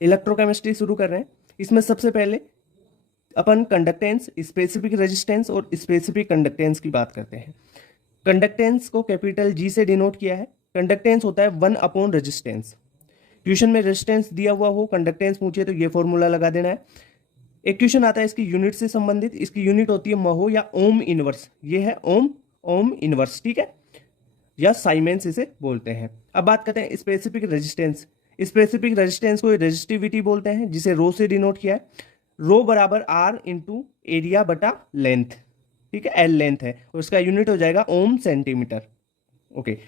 Electrochemistry शुरू कर रहे हैं। इसमें सबसे पहले अपन कंडक्टेंस, स्पेसिफिक रेजिस्टेंस और स्पेसिफिक कंडक्टेंस की बात करते हैं। कंडक्टेंस को कैपिटल जी से डिनोट किया है। कंडक्टेंस होता है 1 अपॉन रेजिस्टेंस। ट्यूशन में रेजिस्टेंस दिया हुआ हो, कंडक्टेंस पूछे तो ये फॉर्मूला लगा देना है। एक क्वेश्चन आता है इसकी यूनिट से संबंधित, इसकी यूनिट होती है महो या ओम इनवर्स। ये है ओम इनवर्स, ठीक है, या साइमेंस इसे बोलते हैं। अब बात करते हैं स्पेसिफिक रेजिस्टेंस। स्पेसिफिक रेजिस्टेंस को रेजिस्टिविटी बोलते हैं, जिसे रो से डिनोट किया है। रो बराबर आर इंटू एरिया बटा लेंथ, ठीक है, एल लेंथ है और उसका यूनिट हो जाएगा ओम सेंटीमीटर। ओके,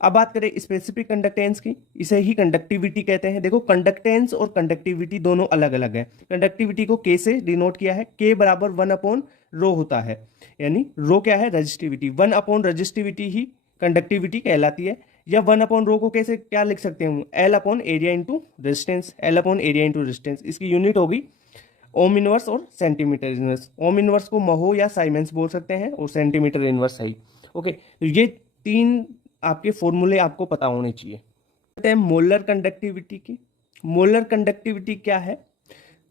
अब बात करें स्पेसिफिक कंडक्टेंस की, इसे ही कंडक्टिविटी कहते हैं। देखो, कंडक्टेंस और कंडक्टिविटी दोनों अलग अलग है। कंडक्टिविटी को के से डिनोट किया है, के बराबर 1 अपॉन रो होता है, यानी रो क्या है, रजिस्टिविटी। 1 अपॉन रजिस्टिविटी ही कंडक्टिविटी कहलाती है। या 1 अपॉन रो को कैसे क्या लिख सकते हैं, L upon area into resistance, L upon area into resistance. इसकी यूनिट होगी ओम इनवर्स और सेंटीमीटर इनवर्स। ओम इनवर्स को महो या साइमेंस बोल सकते हैं और सेंटीमीटर इनवर्स है। ओके, तो ये 3 आपके फॉर्मूले आपको पता होने चाहिए। कहते हैं मोलर कंडक्टिविटी की। मोलर कंडक्टिविटी क्या है?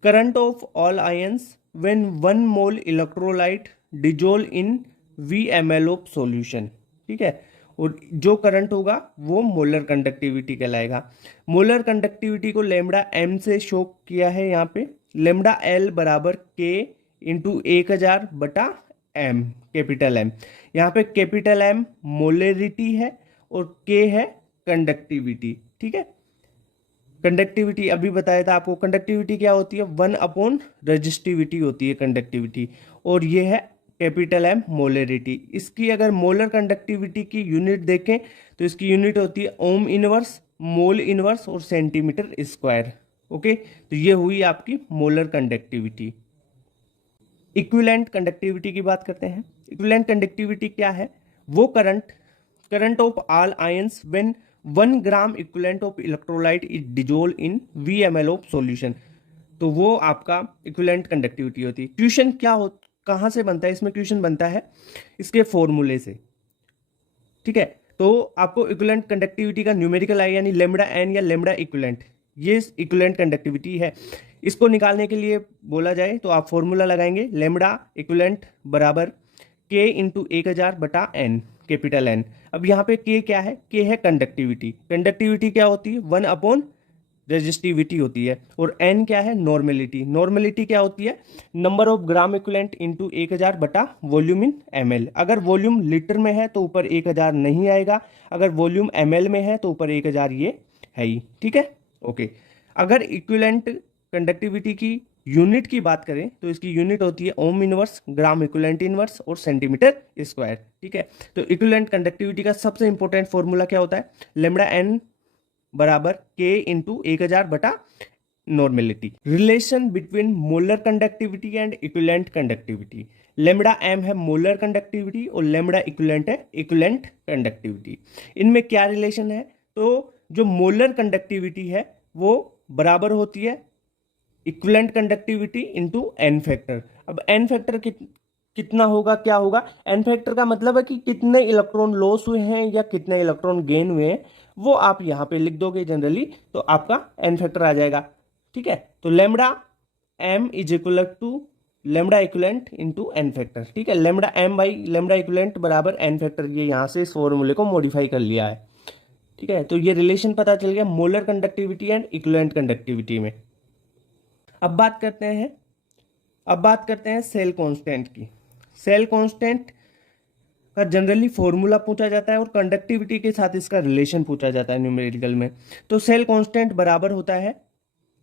Current of all ions when 1 mole electrolyte dissolve in VmL of solution, ठीक है। और जो करंट होगा वो मोलर कंडक्टिविटी कहलाएगा। मोलर कंडक्टिविटी को लैम्बडा m से शो किया है यहाँ पे। लैम्बडा L बराबर K इंटू 1000 बटा M, कैपिटल M। यहाँ पे कैपिटल M मोलरिटी है और K है कंडक्टिविटी, ठीक है। कंडक्टिविटी अभी बताया था आपको, कंडक्टिविटी क्या होती है, 1 अपॉन रजिस्टिविटी होती है कंडक्टिविटी, और ये है कैपिटल M मोलरिटी। इसकी अगर मोलर कंडक्टिविटी की यूनिट देखें तो इसकी यूनिट होती है ओम इनवर्स, मोल इनवर्स और सेंटीमीटर स्क्वायर। ओके, तो ये हुई आपकी मोलर कंडक्टिविटी। इक्विवेलेंट कंडक्टिविटी की बात करते हैं। इक्विवेलेंट कंडक्टिविटी क्या है? वो current of all ions when 1 gram equivalent of electrolyte is dissolve in VmL of solution. तो वो आपका इक्विवेलेंट कंडक्टिविटी होती है। क्वेश्चन कहाँ से बनता है? इसमें क्वेश्चन बनता है इसके फॉर्मूले से, ठीक है। तो आपको इक्विवेलेंट कंडक्टिविटी का न्यूमेरिकल आएगा, यानी लैम्बडा एन या लैम्बडा इक्विवेलेंट, ये इक्विवेलेंट कंडक्टिविटी है। इसको निकालने के लिए बोला जाए तो आप फॉर्मूला लगाएंगे, लैम्बडा इक्विवेलेंट बराबर K इंटू 1000 बटा N, कैपिटल N। अब यहाँ पे K क्या है? K है कंडक्टिविटी। कंडक्टिविटी क्या होती है? 1 अपॉन रेजिस्टिविटी होती है। और N क्या है? नॉर्मेलिटी। नॉर्मेलिटी क्या होती है? Number of gram equivalent into 1000 बटा वॉल्यूम इन ml। अगर वॉल्यूम लीटर में है तो ऊपर 1000 नहीं आएगा, अगर वॉल्यूम ml में है तो ऊपर 1000 ये है ही, ठीक है। ओके, अगर इक्विवेलेंट कंडक्टिविटी की यूनिट की बात करें तो इसकी यूनिट होती है ohm inverse, gram equivalent inverse और सेंटीमीटर स्क्वायर, ठीक है। तो इक्विवेलेंट कंडक्टिविटी का सबसे इंपॉर्टेंट फॉर्मूला क्या होता है? लैम्बडा एन बराबर K इंटू 1000 बटा normality. Relation between molar conductivity and equivalent conductivity. Lambda m है मोलर कंडक्टिविटी और लैम्बडा इक्विवेलेंट है इक्विवेलेंट कंडक्टिविटी। इनमें क्या रिलेशन है? तो जो मोलर कंडक्टिविटी है वो बराबर होती है equivalent conductivity into n factor. अब n फैक्टर कितना होगा, क्या होगा? n फैक्टर का मतलब है कि कितने इलेक्ट्रॉन लॉस हुए हैं या कितने इलेक्ट्रॉन गेन हुए हैं, वो आप यहाँ पे लिख दोगे जनरली, तो आपका n फैक्टर आ जाएगा, ठीक है। तो lambda m is equal to lambda equivalent into n factor, ठीक है। Lambda m by lambda equivalent बराबर n फैक्टर, ये यहाँ से इस फॉर्मूले को मॉडिफाई कर लिया है, ठीक है। तो ये रिलेशन पता चल गया molar conductivity and equivalent conductivity में। अब बात करते हैं सेल कांस्टेंट की। सेल कांस्टेंट का जनरली फॉर्मूला पूछा जाता है और कंडक्टिविटी के साथ इसका रिलेशन पूछा जाता है न्यूमेरिकल में। तो सेल कांस्टेंट बराबर होता है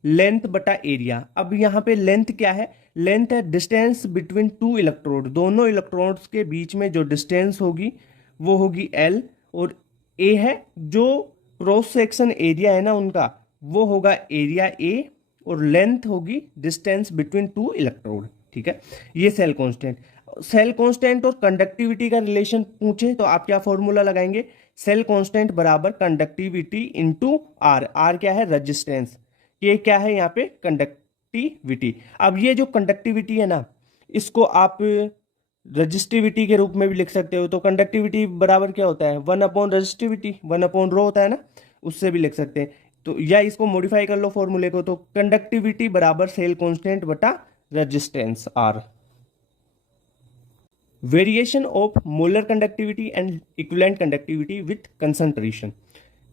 लेंथ बटा एरिया। अब यहाँ पे लेंथ क्या है? लेंथ है डिस्टेंस बिटवीन 2 इलेक्ट्रोड, दोनों इलेक्ट्रोड्स के बीच में जो डिस्टेंस होगी वो होगी L, और A है जो क्रॉस सेक्शन एरिया है ना उनका, वो होगा एरिया A, और लेंथ होगी डिस्टेंस बिटवीन 2 इलेक्ट्रोड, ठीक है। ये सेल कांस्टेंट। सेल कांस्टेंट और कंडक्टिविटी का रिलेशन पूछे तो आप क्या फॉर्मूला लगाएंगे? सेल कांस्टेंट बराबर कंडक्टिविटी इंटू R। R क्या है? रेजिस्टेंस। ये क्या है यहाँ पे? कंडक्टिविटी। अब ये जो कंडक्टिविटी है ना, इसको आप रजिस्टिविटी के रूप में भी लिख सकते हो। तो कंडक्टिविटी बराबर क्या होता है? 1 अपॉन रजिस्टिविटी, 1 अपॉन रो होता है ना, उससे भी लिख सकते हैं। तो या इसको मॉडिफाई कर लो फॉर्मूले को, तो कंडक्टिविटी बराबर सेल कांस्टेंट बटा resistance R. Variation of molar conductivity and equivalent conductivity with concentration,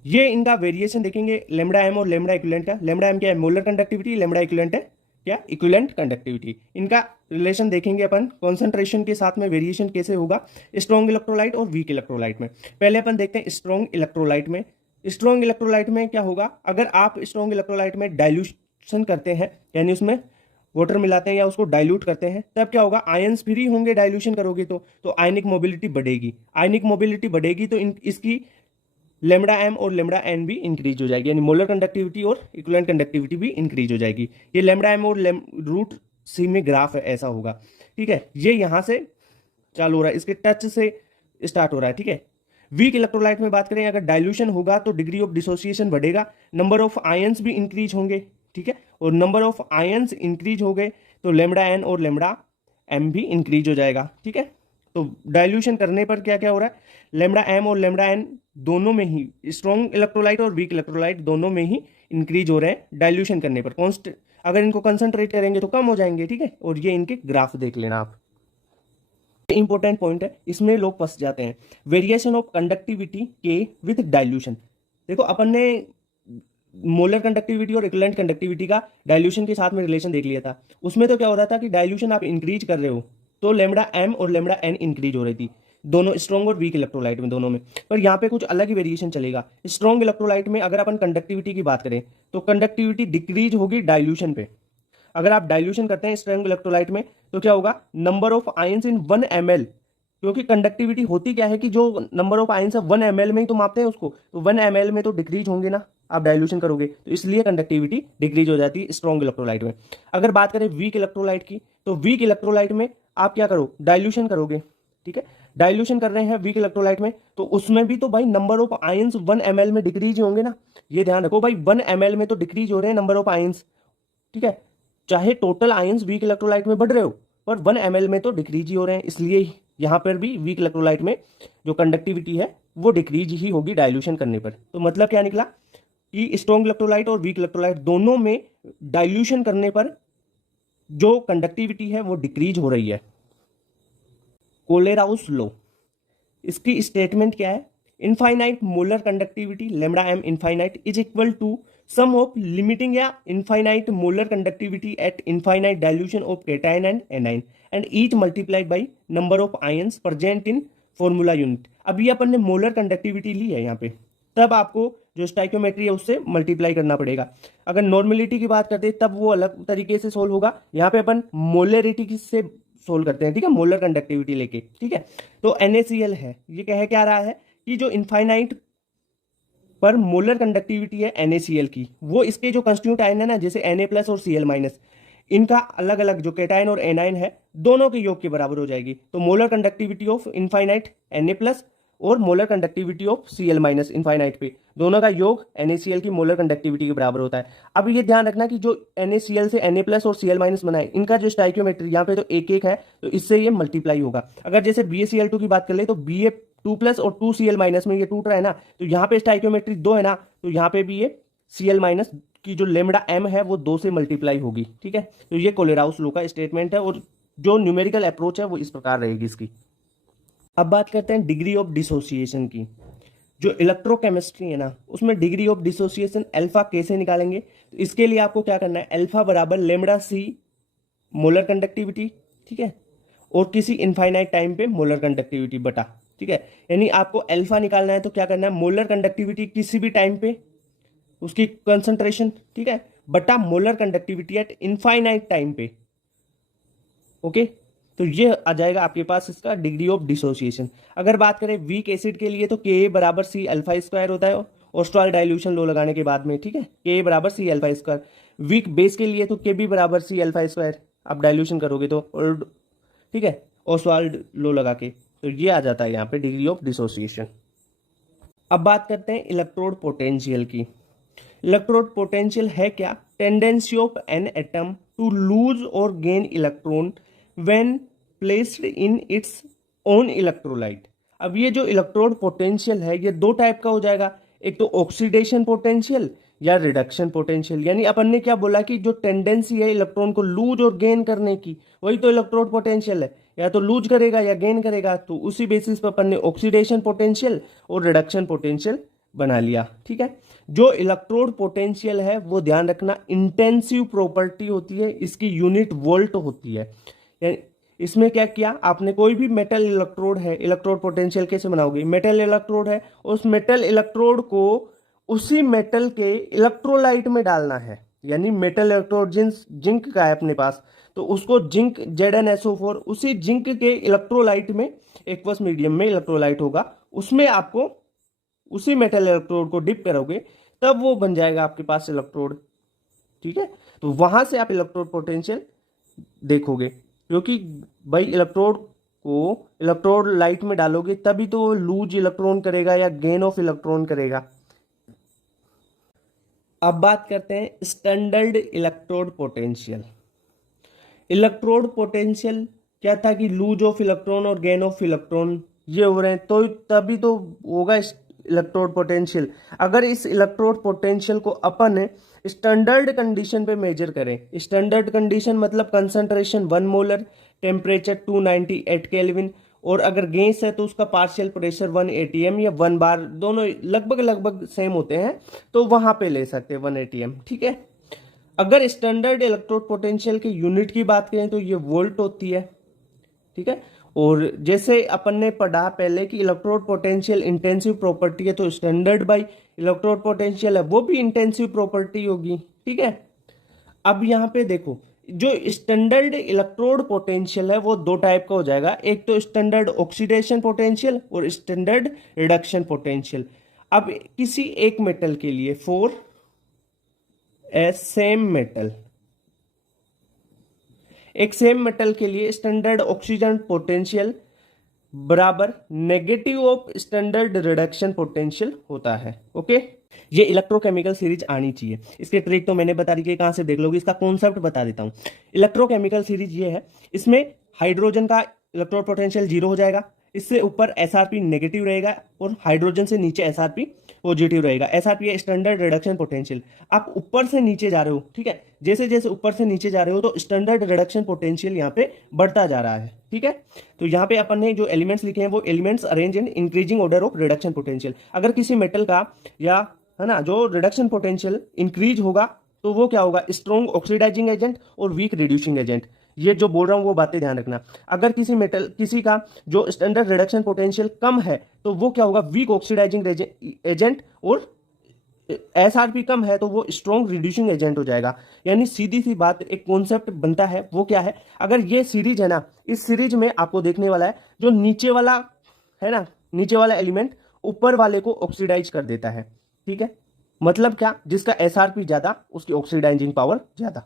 ये इनका वेरिएशन देखेंगे लेमडा एम और लेमडा इक्विवेलेंट का। लेमडा एम क्या है? Molar conductivity. लेमडा इक्विवेलेंट है क्या? Equivalent conductivity. इनका रिलेशन देखेंगे अपन कॉन्सेंट्रेशन के साथ में वेरिएशन कैसे होगा स्ट्रॉन्ग इलेक्ट्रोलाइट और वीक इलेक्ट्रोलाइट में। पहले अपन देखते हैं स्ट्रॉन्ग इलेक्ट्रोलाइट में। स्ट्रॉन्ग इलेक्ट्रोलाइट में क्या होगा, अगर आप स्ट्रॉन्ग इलेक्ट्रोलाइट में डाइल्यूशन करते हैं, यानी उसमें वाटर मिलाते हैं या उसको डाइल्यूट करते हैं, तब क्या होगा, आयंस फ्री होंगे डाइल्यूशन करोगे तो आयनिक मोबिलिटी बढ़ेगी। आयनिक मोबिलिटी बढ़ेगी तो इसकी लेमडा एम और लेमडा एन भी इंक्रीज हो जाएगी, यानी मोलर कंडक्टिविटी और इक्विवेलेंट कंडक्टिविटी भी इंक्रीज हो जाएगी। ये लेमडा एम और रूट सी में ग्राफ है ऐसा होगा, ठीक है। ये यहां से चालू हो रहा है, इसके टच से स्टार्ट हो रहा है, ठीक है। वीक इलेक्ट्रोलाइट में बात करें, अगर डाइल्यूशन होगा तो डिग्री ऑफ डिसोसिएशन बढ़ेगा, नंबर ऑफ आयंस भी इंक्रीज होंगे, ठीक है। और नंबर ऑफ आयंस इंक्रीज हो गए तो लेमडा एन और लेमडा एम भी इंक्रीज हो जाएगा, ठीक है। तो डाइल्यूशन करने पर क्या क्या हो रहा है, लेमडा एम और लेमडा एन दोनों में ही, स्ट्रॉन्ग इलेक्ट्रोलाइट और वीक इलेक्ट्रोलाइट दोनों में ही इंक्रीज हो रहे हैं डाइल्यूशन करने पर। कॉन्स्ट अगर इनको कंसंट्रेट करेंगे तो कम हो जाएंगे, ठीक है। और ये इनके ग्राफ देख लेना आप, इंपॉर्टेंट पॉइंट है, इसमें लोग फंस जाते हैं। वेरिएशन ऑफ कंडक्टिविटी के विथ डाइल्यूशन। देखो अपन ने मोलर कंडक्टिविटी और इक्विवेलेंट कंडक्टिविटी का डाइल्यूशन के साथ में रिलेशन देख लिया था। उसमें तो क्या हो रहा था कि डाइल्यूशन आप इंक्रीज कर रहे हो तो लेमडा एम और लेमडा एन इंक्रीज हो रही थी, दोनों स्ट्रॉन्ग और वीक इलेक्ट्रोलाइट में, दोनों में। पर यहाँ पे कुछ अलग ही वेरिएशन चलेगा। स्ट्रॉन्ग इलेक्ट्रोलाइट में अगर अपन कंडक्टिविटी की बात करें तो कंडक्टिविटी डिक्रीज होगी डाइल्यूशन पे। अगर आप डाइल्यूशन करते हैं स्ट्रॉन्ग इलेक्ट्रोलाइट में तो क्या होगा, number of ions in 1 ml, क्योंकि कंडक्टिविटी होती क्या है कि जो नंबर ऑफ आयंस है 1 ml में ही तो मापते हैं उसको, तो 1 ml में तो डिक्रीज होंगे ना आप डाइल्यूशन करोगे, तो इसलिए कंडक्टिविटी डिक्रीज हो जाती है स्ट्रॉन्ग इलेक्ट्रोलाइट में। अगर बात करें वीक इलेक्ट्रोलाइट की, तो वीक इलेक्ट्रोलाइट में आप क्या करो, डाइल्यूशन करोगे, ठीक है। डाइल्यूशन कर रहे हैं वीक इलेक्ट्रोलाइट में, तो उसमें भी तो भाई नंबर ऑफ आयंस 1 ml में डिक्रीज होंगे ना, ये ध्यान रखो भाई, 1 ml में तो डिक्रीज हो रहे हैं नंबर ऑफ आयंस, ठीक है। चाहे टोटल आयंस वीक इलेक्ट्रोलाइट में बढ़ रहे हो पर 1 ml में तो डिक्रीज ही हो रहे हैं, इसलिए यहां पर भी वीक इलेक्ट्रोलाइट में जो कंडक्टिविटी है वो डिक्रीज ही होगी डाइल्यूशन करने पर। तो मतलब क्या निकला कि स्ट्रॉन्ग इलेक्ट्रोलाइट और वीक इलेक्ट्रोलाइट दोनों में डाइल्यूशन करने पर जो कंडक्टिविटी है वो डिक्रीज हो रही है। कोलेराउस लॉ, इसकी स्टेटमेंट क्या है, infinite molar conductivity lambda M infinite is equal to sum of limiting या infinite molar conductivity at infinite dilution of cation and anion and each multiplied by number of ions present in formula unit. अभी अपन ने molar conductivity ली है यहाँ पे, तब आपको जो स्टाइक्योमेट्री है उससे मल्टीप्लाई करना पड़ेगा। अगर नॉर्मेलिटी की बात करते हैं तब वो अलग तरीके से सोल्व होगा, यहाँ पे अपन मोलरिटी से सोल्व करते हैं, ठीक है, मोलर कंडक्टिविटी लेके, ठीक है। तो NaCl है, ये कह क्या रहा है कि जो इनफाइनाइट पर मोलर कंडक्टिविटी है NaCl की, वो इसके जो कंस्टिट्यूट आयन है ना, जैसे Na+ और Cl-, इनका अलग अलग जो केटायन और एनाइन है दोनों के योग के बराबर हो जाएगी। तो molar conductivity of infinite Na+ और molar conductivity of Cl- infinite पे, दोनों का योग NaCl की मोलर कंडक्टिविटी के बराबर होता है। अब ये ध्यान रखना कि जो NaCl से Na+ और Cl- बनाए, इनका जो स्टाइक्योमेट्री यहाँ पे तो एक एक है, तो इससे ये मल्टीप्लाई होगा। अगर जैसे BaCl2 की बात कर ले तो Ba2+ और 2Cl- में ये टूट रहा है ना, तो यहाँ पे स्टाइक्योमेट्री 2 है ना, तो यहाँ पे भी ये Cl- की जो लेमडा एम है वो 2 से मल्टीप्लाई होगी, ठीक है। तो ये कोलेराउस लॉ का स्टेटमेंट है, और जो न्यूमेरिकल अप्रोच है वो इस प्रकार रहेगी इसकी। अब बात करते हैं डिग्री ऑफ डिसोसिएशन की। जो इलेक्ट्रोकेमिस्ट्री है ना, उसमें डिग्री ऑफ डिसोसिएशन अल्फा कैसे निकालेंगे, तो इसके लिए आपको क्या करना है, अल्फा बराबर लेमडा सी मोलर कंडक्टिविटी, ठीक है, और किसी इनफाइनाइट टाइम पे मोलर कंडक्टिविटी बटा, ठीक है। यानी आपको अल्फा निकालना है तो क्या करना है, मोलर कंडक्टिविटी किसी भी टाइम पे उसकी कंसंट्रेशन, ठीक है, बटा molar conductivity at infinite time पे, ओके। तो ये आ जाएगा आपके पास इसका डिग्री ऑफ डिसोसिएशन। अगर बात करें वीक एसिड के लिए तो Ka बराबर C�alpha² होता है ऑस्ट्रॉल डाइल्यूशन लो लगाने के बाद में, ठीक है, Ka बराबर C�alpha²। वीक बेस के लिए तो Kb बराबर C�alpha², आप डाइल्यूशन करोगे तो, और ठीक है, ऑस्वाल्ड लो लगा के, तो ये आ जाता है यहाँ पे डिग्री ऑफ डिसोसिएशन। अब बात करते हैं इलेक्ट्रोड पोटेंशियल की। इलेक्ट्रोड पोटेंशियल है क्या, tendency of an atom to lose और gain electron when placed in its own electrolyte. अब ये जो इलेक्ट्रोड पोटेंशियल है ये दो टाइप का हो जाएगा, एक तो ऑक्सीडेशन पोटेंशियल या रिडक्शन पोटेंशियल। यानी अपन ने क्या बोला कि जो टेंडेंसी है इलेक्ट्रॉन को लूज और गेन करने की, वही तो इलेक्ट्रोड पोटेंशियल है, या तो लूज करेगा या गेन करेगा। तो उसी बेसिस पर अपन ने ऑक्सीडेशन पोटेंशियल और रिडक्शन पोटेंशियल बना लिया। ठीक है, जो इलेक्ट्रोड पोटेंशियल है वो ध्यान रखना इंटेंसिव प्रॉपर्टी होती है, इसकी यूनिट वोल्ट होती है। यानी इसमें क्या किया आपने, कोई भी मेटल इलेक्ट्रोड है, इलेक्ट्रोड पोटेंशियल कैसे बनाओगे, मेटल इलेक्ट्रोड है, उस मेटल इलेक्ट्रोड को उसी मेटल के इलेक्ट्रोलाइट में डालना है। यानी मेटल इलेक्ट्रोड जिंक का है अपने पास, तो उसको जिंक ZnSO4 उसी जिंक के इलेक्ट्रोलाइट में, एक्वस मीडियम में इलेक्ट्रोलाइट होगा, उसमें आपको उसी मेटल इलेक्ट्रोड को डिप करोगे, तब वो बन जाएगा आपके पास इलेक्ट्रोड। ठीक है, तो वहां से आप इलेक्ट्रोड पोटेंशियल देखोगे, क्योंकि भाई इलेक्ट्रोड को इलेक्ट्रोड लाइट में डालोगे तभी तो वो लूज इलेक्ट्रॉन करेगा या गेन ऑफ इलेक्ट्रॉन करेगा। अब बात करते हैं standard electrode potential. Electrode potential क्या था कि लूज ऑफ इलेक्ट्रॉन और गेन ऑफ इलेक्ट्रॉन ये हो रहे हैं, तो तभी तो होगा इलेक्ट्रोड पोटेंशियल। अगर इस इलेक्ट्रोड पोटेंशियल को अपन स्टैंडर्ड कंडीशन पे मेजर करें, स्टैंडर्ड कंडीशन मतलब कंसंट्रेशन 1 मोलर, टेम्परेचर 298 केल्विन, और अगर गैस है तो उसका पार्शियल प्रेशर 1 atm या 1 बार, दोनों लगभग सेम होते हैं, तो वहां पे ले सकते हैं 1 atm। ठीक है, अगर स्टैंडर्ड इलेक्ट्रोड पोटेंशियल की यूनिट की बात करें तो ये वोल्ट होती है। ठीक है, और जैसे अपन ने पढ़ा पहले कि इलेक्ट्रोड पोटेंशियल इंटेंसिव प्रॉपर्टी है, तो स्टैंडर्ड बाई इलेक्ट्रोड पोटेंशियल है वो भी इंटेंसिव प्रॉपर्टी होगी। ठीक है, अब यहाँ पे देखो, जो स्टैंडर्ड इलेक्ट्रोड पोटेंशियल है वो दो टाइप का हो जाएगा, एक तो स्टैंडर्ड ऑक्सीडेशन पोटेंशियल और स्टैंडर्ड रिडक्शन पोटेंशियल। अब किसी एक मेटल के लिए फॉर ए सेम मेटल, एक सेम मेटल के लिए स्टैंडर्ड ऑक्सीजन पोटेंशियल बराबर negative of standard reduction potential होता है। ओके, ये इलेक्ट्रोकेमिकल सीरीज आनी चाहिए। इसके ट्रिक तो मैंने बता दी कि कहां से देख लोगे, इसका कॉन्सेप्ट बता देता हूं। इलेक्ट्रोकेमिकल सीरीज ये है, इसमें हाइड्रोजन का इलेक्ट्रोड पोटेंशियल 0 हो जाएगा, इससे ऊपर SRP नेगेटिव रहेगा और हाइड्रोजन से नीचे SRP पॉजिटिव रहेगा। SRP है स्टैंडर्ड रिडक्शन पोटेंशियल। आप ऊपर से नीचे जा रहे हो, ठीक है, जैसे जैसे ऊपर से नीचे जा रहे हो तो स्टैंडर्ड रिडक्शन पोटेंशियल यहाँ पे बढ़ता जा रहा है। ठीक है, तो यहाँ पे अपन ने जो एलिमेंट्स लिखे हैं वो elements arrange in increasing order of reduction potential. अगर किसी मेटल का या है ना जो रिडक्शन पोटेंशियल इंक्रीज होगा तो वो क्या होगा, स्ट्रॉन्ग ऑक्सीडाइजिंग एजेंट और वीक रिड्यूसिंग एजेंट। ये जो बोल रहा हूं वो बातें ध्यान रखना। अगर किसी का जो स्टैंडर्ड रिडक्शन पोटेंशियल कम है तो वो क्या होगा, वीक ऑक्सीडाइजिंग एजेंट, और SRP कम है तो वो स्ट्रॉन्ग रिड्यूसिंग एजेंट हो जाएगा। यानी सीधी सी बात, एक कॉन्सेप्ट बनता है वो क्या है, अगर ये सीरीज है ना, इस सीरीज में आपको देखने वाला है जो नीचे वाला है ना, नीचे वाला एलिमेंट ऊपर वाले को ऑक्सीडाइज कर देता है। ठीक है, मतलब क्या, जिसका SRP ज्यादा उसकी ऑक्सीडाइजिंग पावर ज्यादा,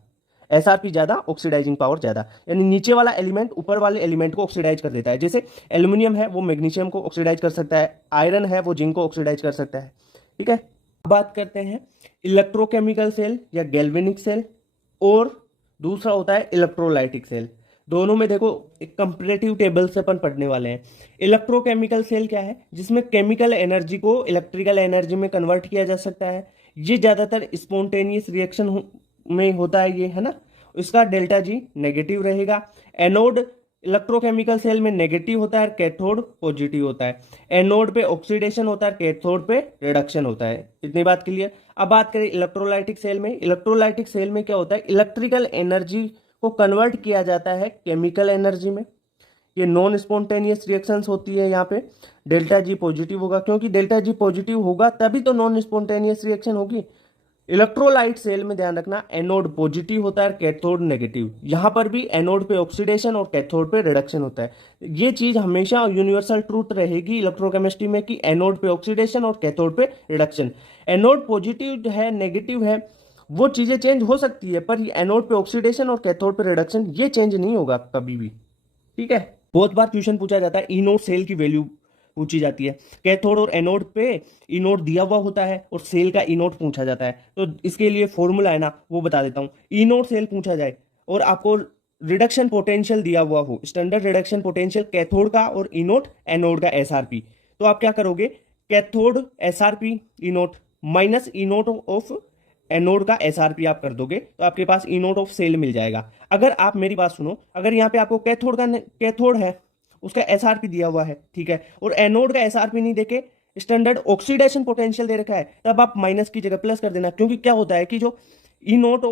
SRP ज्यादा ऑक्सीडाइजिंग पावर ज्यादा, यानी नीचे वाला एलिमेंट ऊपर वाले एलिमेंट को ऑक्सीडाइज कर देता है। जैसे एल्यूमिनियम है वो मैग्नीशियम को ऑक्सीडाइज कर सकता है, आयरन है वो जिंक को ऑक्सीडाइज कर सकता है। ठीक है, बात करते हैं इलेक्ट्रोकेमिकल सेल या गैल्वेनिक सेल, और दूसरा होता है इलेक्ट्रोलाइटिक सेल। दोनों में देखो एक कंपैरेटिव टेबल से अपन पढ़ने वाले हैं। इलेक्ट्रोकेमिकल सेल क्या है, जिसमें केमिकल एनर्जी को इलेक्ट्रिकल एनर्जी में कन्वर्ट किया जा सकता है। ये ज्यादातर स्पॉन्टेनियस रिएक्शन में होता है, ये है ना। इसका डेल्टा जी नेगेटिव रहेगा। एनोड इलेक्ट्रोकेमिकल सेल में नेगेटिव होता है, कैथोड पॉजिटिव होता है। एनोड पे ऑक्सीडेशन होता है, कैथोड पे रिडक्शन होता है। इतनी बात क्लियर। अब बात करें इलेक्ट्रोलाइटिक सेल में। इलेक्ट्रोलाइटिक सेल में क्या होता है, इलेक्ट्रिकल एनर्जी को कन्वर्ट किया जाता है केमिकल एनर्जी में। ये नॉन स्पॉन्टेनियस रिएक्शंस होती है। यहाँ पे डेल्टा जी पॉजिटिव होगा, क्योंकि डेल्टा जी पॉजिटिव होगा तभी तो नॉन स्पॉन्टेनियस रिएक्शन होगी। इलेक्ट्रोलाइट सेल में ध्यान रखना, एनोड पॉजिटिव होता है, कैथोड नेगेटिव। यहां पर भी एनोड पे ऑक्सीडेशन और कैथोड पे रिडक्शन होता है। ये चीज हमेशा यूनिवर्सल ट्रूथ रहेगी इलेक्ट्रोकेमिस्ट्री में कि एनोड पे ऑक्सीडेशन और कैथोड पे रिडक्शन। एनोड पॉजिटिव है नेगेटिव है वो चीजें चेंज हो सकती है, पर एनोड पे ऑक्सीडेशन और कैथोड पे रिडक्शन ये चेंज नहीं होगा कभी भी। ठीक है, बहुत बार क्वेश्चन पूछा जाता है, इनोड सेल की वैल्यू पूछी जाती है। कैथोड और एनोड पे इनोड दिया हुआ होता है और सेल का इनोड पूछा जाता है, तो इसके लिए फॉर्मूला है ना वो बता देता हूं। इनोड सेल पूछा जाए और आपको रिडक्शन पोटेंशियल दिया हुआ हो, स्टैंडर्ड रिडक्शन पोटेंशियल कैथोड का और इनोड एनोड का SRP, तो आप क्या करोगे, cathode SRP inode minus inode of anode का एसआरपी आप कर दोगे तो आपके पास ई नोट ऑफ सेल मिल जाएगा। अगर आप मेरी बात सुनो, अगर यहाँ पे आपको कैथोड है उसका एसआरपी दिया हुआ है, ठीक है, और एनोड का एसआरपी नहीं देके स्टैंडर्ड ऑक्सीडेशन पोटेंशियल दे रखा है, तब आप माइनस की जगह प्लस कर देना। क्योंकि क्या होता है कि जो ई नोट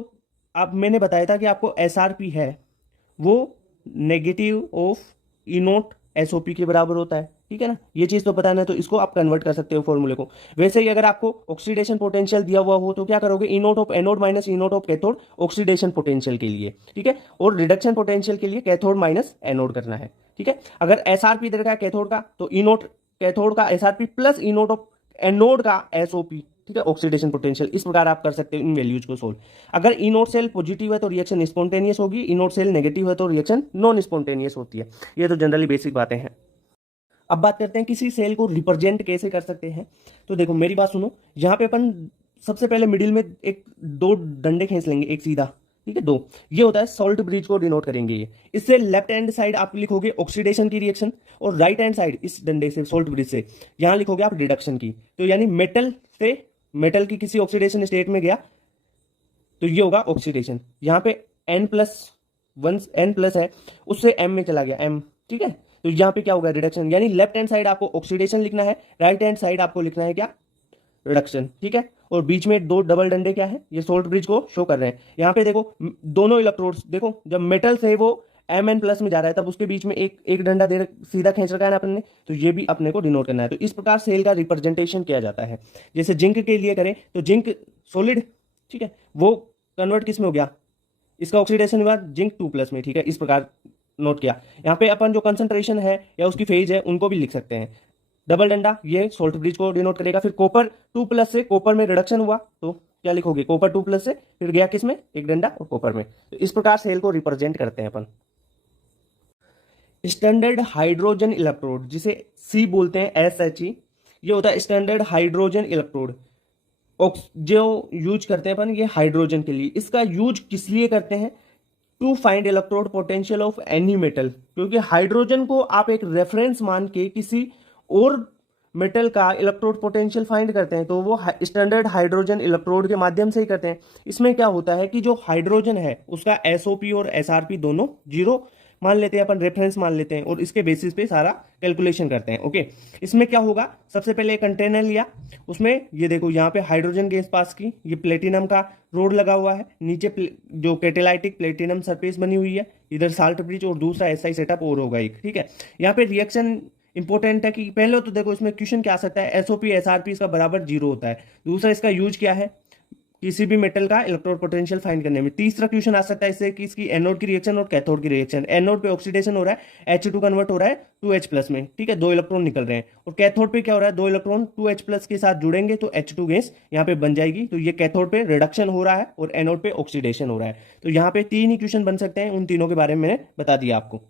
आप मैंने बताया था कि आपको एसआरपी है वो negative of E note SOP के बराबर होता है, ठीक है ना। ये चीज तो बताना है, तो इसको आप कन्वर्ट कर सकते हो फॉर्मूले को। वैसे ही अगर आपको ऑक्सीडेशन पोटेंशियल दिया हुआ हो तो क्या करोगे, E naught of anode minus E naught of cathode oxidation potential के लिए, ठीक है, और रिडक्शन पोटेंशियल के लिए कैथोड माइनस एनोड करना है, ठीक है। अगर एसआरपी दे रखा है कैथोड का तो ई नोट कैथोड का SRP plus E naught of anode का एसओपी, ठीक है, ऑक्सीडेशन पोटेंशियल। इस प्रकार आप कर सकते हो इन वैल्यूज को सोल्व। अगर ई नोट सेल पॉजिटिव है तो रिएक्शन स्पॉन्टेनियस होगी, ई नोट सेल नेगेटिव है तो रिएक्शन नॉन स्पॉन्टेनियस होती है। ये तो जनरली बेसिक बातें हैं। अब बात करते हैं किसी सेल को रिप्रेजेंट कैसे कर सकते हैं। तो देखो मेरी बात सुनो, यहाँ पे अपन सबसे पहले मिडिल में एक दो डंडे खींच लेंगे, एक सीधा, ठीक है, दो। ये होता है सॉल्ट ब्रिज को डिनोट करेंगे ये। इससे लेफ्ट हैंड साइड आप लिखोगे ऑक्सीडेशन की रिएक्शन, और राइट हैंड साइड इस डंडे से सॉल्ट ब्रिज से यहाँ लिखोगे आप रिडक्शन की। तो यानी मेटल से मेटल की किसी ऑक्सीडेशन स्टेट में गया तो ये होगा ऑक्सीडेशन। यहाँ पे N+1 N+ है, उससे M में चला गया M, ठीक है, तो यहाँ पे क्या होगा रिडक्शन। यानी लेफ्ट हैंड साइड आपको ऑक्सीडेशन लिखना है, राइट हैंड साइड आपको लिखना है क्या, रिडक्शन, ठीक है। और बीच में दो डबल डंडे क्या है, ये सोल्ट ब्रिज को शो कर रहे हैं। यहाँ पे देखो दोनों इलेक्ट्रोड्स, देखो जब मेटल से वो Mn+ में जा रहा है तब उसके बीच में एक डंडा सीधा खींच रखा है ना अपन ने, तो ये भी अपने को डिनोट करना है। तो इस प्रकार सेल का रिप्रेजेंटेशन किया जाता है। जैसे जिंक के लिए करें तो जिंक सॉलिड, ठीक है, वो कन्वर्ट किस में हो गया, इसका ऑक्सीडेशन हुआ जिंक 2+ में, ठीक है, इस प्रकार नोट किया। यहाँ पे अपन जो कंसंट्रेशन है या उसकी फेज है उनको भी लिख सकते हैं। डबल डंडा ये सोल्ट ब्रिज को डिनोट करेगा। फिर कॉपर 2+ से कॉपर में रिडक्शन हुआ तो क्या लिखोगे, कॉपर 2+ से फिर गया किस में, एक डंडा और कॉपर में। तो इस प्रकार सेल को रिप्रेजेंट करते हैं अपन। स्टैंडर्ड हाइड्रोजन इलेक्ट्रोड, जिसे सी बोलते हैं, SHE, ये होता है स्टैंडर्ड हाइड्रोजन इलेक्ट्रोड। जो यूज करते हैं अपन ये हाइड्रोजन के लिए। इसका यूज किस लिए करते हैं, to find electrode potential of any metal, क्योंकि हाइड्रोजन को आप एक रेफरेंस मान के किसी और मेटल का इलेक्ट्रोड पोटेंशियल फाइंड करते हैं तो वो स्टैंडर्ड हाइड्रोजन इलेक्ट्रोड के माध्यम से ही करते हैं। इसमें क्या होता है कि जो हाइड्रोजन है उसका एसओपी और एसआरपी दोनों 0 मान लेते हैं अपन, रेफरेंस मान लेते हैं, और इसके बेसिस पे सारा कैलकुलेशन करते हैं। ओके, इसमें क्या होगा, सबसे पहले एक कंटेनर लिया, उसमें ये देखो यहाँ पे हाइड्रोजन गैस पास की, ये प्लेटिनम का रोड लगा हुआ है, नीचे जो कैटेलाइटिक प्लेटिनम सरफेस बनी हुई है, इधर साल्ट ब्रिज, और दूसरा एसआई सेटअप और होगा एक, ठीक है। यहाँ पे रिएक्शन इंपॉर्टेंट है कि पहले तो देखो इसमें क्वेश्चन क्या आ सकता है, एसओपी एसआरपी इसका बराबर 0 होता है। दूसरा इसका यूज क्या है, किसी भी मेटल का इलेक्ट्रोड पोटेंशियल फाइंड करने में। तीसरा क्वेश्चन आ सकता है इससे कि इसकी एनोड की रिएक्शन और कैथोड की रिएक्शन। एनोड पे ऑक्सीडेशन हो रहा है, H2 कन्वर्ट हो रहा है 2H+ में, ठीक है, 2 इलेक्ट्रॉन निकल रहे हैं। और कैथोड पे क्या हो रहा है, 2 इलेक्ट्रॉन 2H+ के साथ जुड़ेंगे तो H2 गैस यहाँ पे बन जाएगी। तो ये कैथोड पे रिडक्शन हो रहा है और एनोड पे ऑक्सीडेशन हो रहा है। तो यहाँ पे 3 ही क्वेश्चन बन सकते हैं, उन तीनों के बारे में मैंने बता दिया आपको।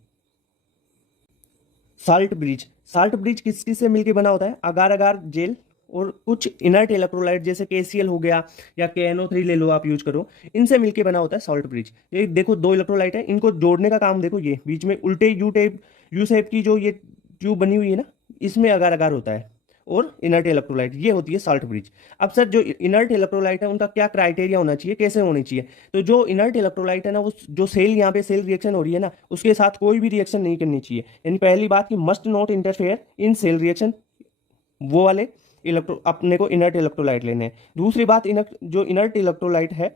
साल्ट ब्रिज, साल्ट ब्रिज किस किस से मिलकर बना होता है, अगार अगार जेल और कुछ इनर्ट इलेक्ट्रोलाइट जैसे KCl हो गया या KNO3 ले लो आप, यूज करो, इनसे मिलके बना होता है सॉल्ट ब्रिज। ये देखो 2 इलेक्ट्रोलाइट है, इनको जोड़ने का काम देखो, ये बीच में उल्टे यू शेप की जो ये ट्यूब बनी हुई है ना, इसमें अगार अगार होता है, और इनर्ट इलेक्ट्रोलाइट ये होती है सॉल्ट ब्रिज। अब सर जो इनर्ट इलेक्ट्रोलाइट है उनका क्या क्राइटेरिया होना चाहिए, कैसे होनी चाहिए, तो जो इनर्ट इलेक्ट्रोलाइट है ना, वो जो सेल यहाँ पे सेल रिएक्शन हो रही है ना, उसके साथ कोई भी रिएक्शन नहीं करनी चाहिए। यानी पहली बात कि must not interfere in cell reaction, वो वाले अपने को इनर्ट इलेक्ट्रोलाइट लेने हैं। दूसरी बात, जो इनर्ट इलेक्ट्रोलाइट है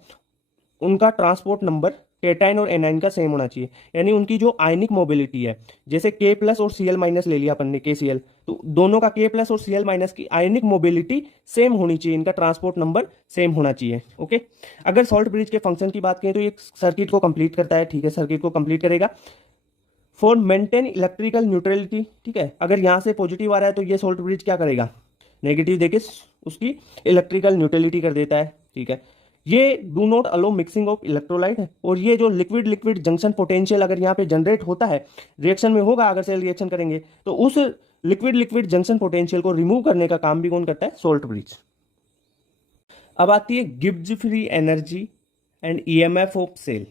उनका ट्रांसपोर्ट नंबर कैटाइन और एनाइन का सेम होना चाहिए। यानी उनकी जो आयनिक मोबिलिटी है, जैसे K+ और Cl- ले लिया अपन ने, KCl, तो दोनों का K+ और Cl- की आयनिक मोबिलिटी सेम होनी चाहिए, इनका ट्रांसपोर्ट नंबर सेम होना चाहिए। ओके, अगर सॉल्ट ब्रिज के फंक्शन की बात करें तो ये सर्किट को कंप्लीट करता है, ठीक है, सर्किट को कंप्लीट करेगा फॉर मेंटेन इलेक्ट्रिकल न्यूट्रलिटी, ठीक है। अगर यहाँ से पॉजिटिव आ रहा है तो ये सॉल्ट ब्रिज क्या करेगा, नेगेटिव देके उसकी इलेक्ट्रिकल न्यूट्रलिटी कर देता है, ठीक है। ये do not allow mixing of electrolyte है। और ये जो लिक्विड लिक्विड जंक्शन पोटेंशियल अगर यहाँ पे जनरेट होता है, रिएक्शन में होगा, अगर सेल रिएक्शन करेंगे तो उस लिक्विड लिक्विड जंक्शन पोटेंशियल को रिमूव करने का काम भी कौन करता है, सॉल्ट ब्रिज। अब आती है Gibbs free energy and EMF of cell.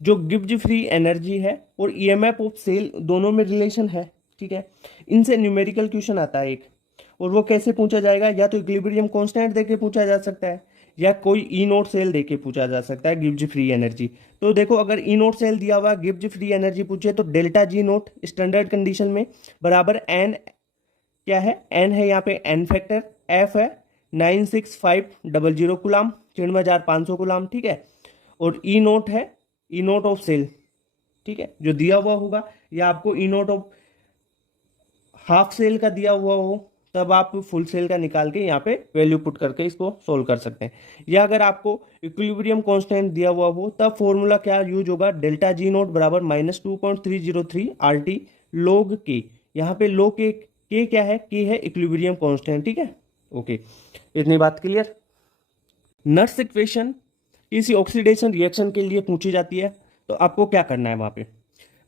जो गिब्स फ्री एनर्जी है और EMF ऑफ सेल दोनों में रिलेशन है, ठीक है। इनसे न्यूमेरिकल क्वेश्चन आता है एक, और वो कैसे पूछा जाएगा, या तो इक्विलिब्रियम कांस्टेंट देके पूछा जा सकता है, या कोई ई नोट सेल देके पूछा जा सकता है गिव्स फ्री एनर्जी। तो देखो अगर ई नोट सेल दिया हुआ गिव्स फ्री एनर्जी पूछे तो delta G note standard condition में बराबर एन, क्या है एन है यहाँ पे एन फैक्टर, एफ है 96500 गुलाम 9500 गुलाम, ठीक है। और ई नोट है ई नोट ऑफ सेल, ठीक है, जो दिया हुआ होगा, या आपको ई नोट ऑफ हाफ सेल का दिया हुआ हो तब आप फुल सेल का निकाल के यहाँ पे वैल्यू पुट करके इसको सोल्व कर सकते हैं। या अगर आपको इक्विलिब्रियम कांस्टेंट दिया हुआ हो तब फॉर्मूला क्या यूज होगा, डेल्टा जी नोट बराबर -2.303 RT log के। यहाँ पे log के क्या है, के है इक्विलिब्रियम कांस्टेंट, ठीक है। ओके, इतनी बात क्लियर। नर्स इक्वेशन किसी ऑक्सीडेशन रिएक्शन के लिए पूछी जाती है तो आपको क्या करना है, वहां पे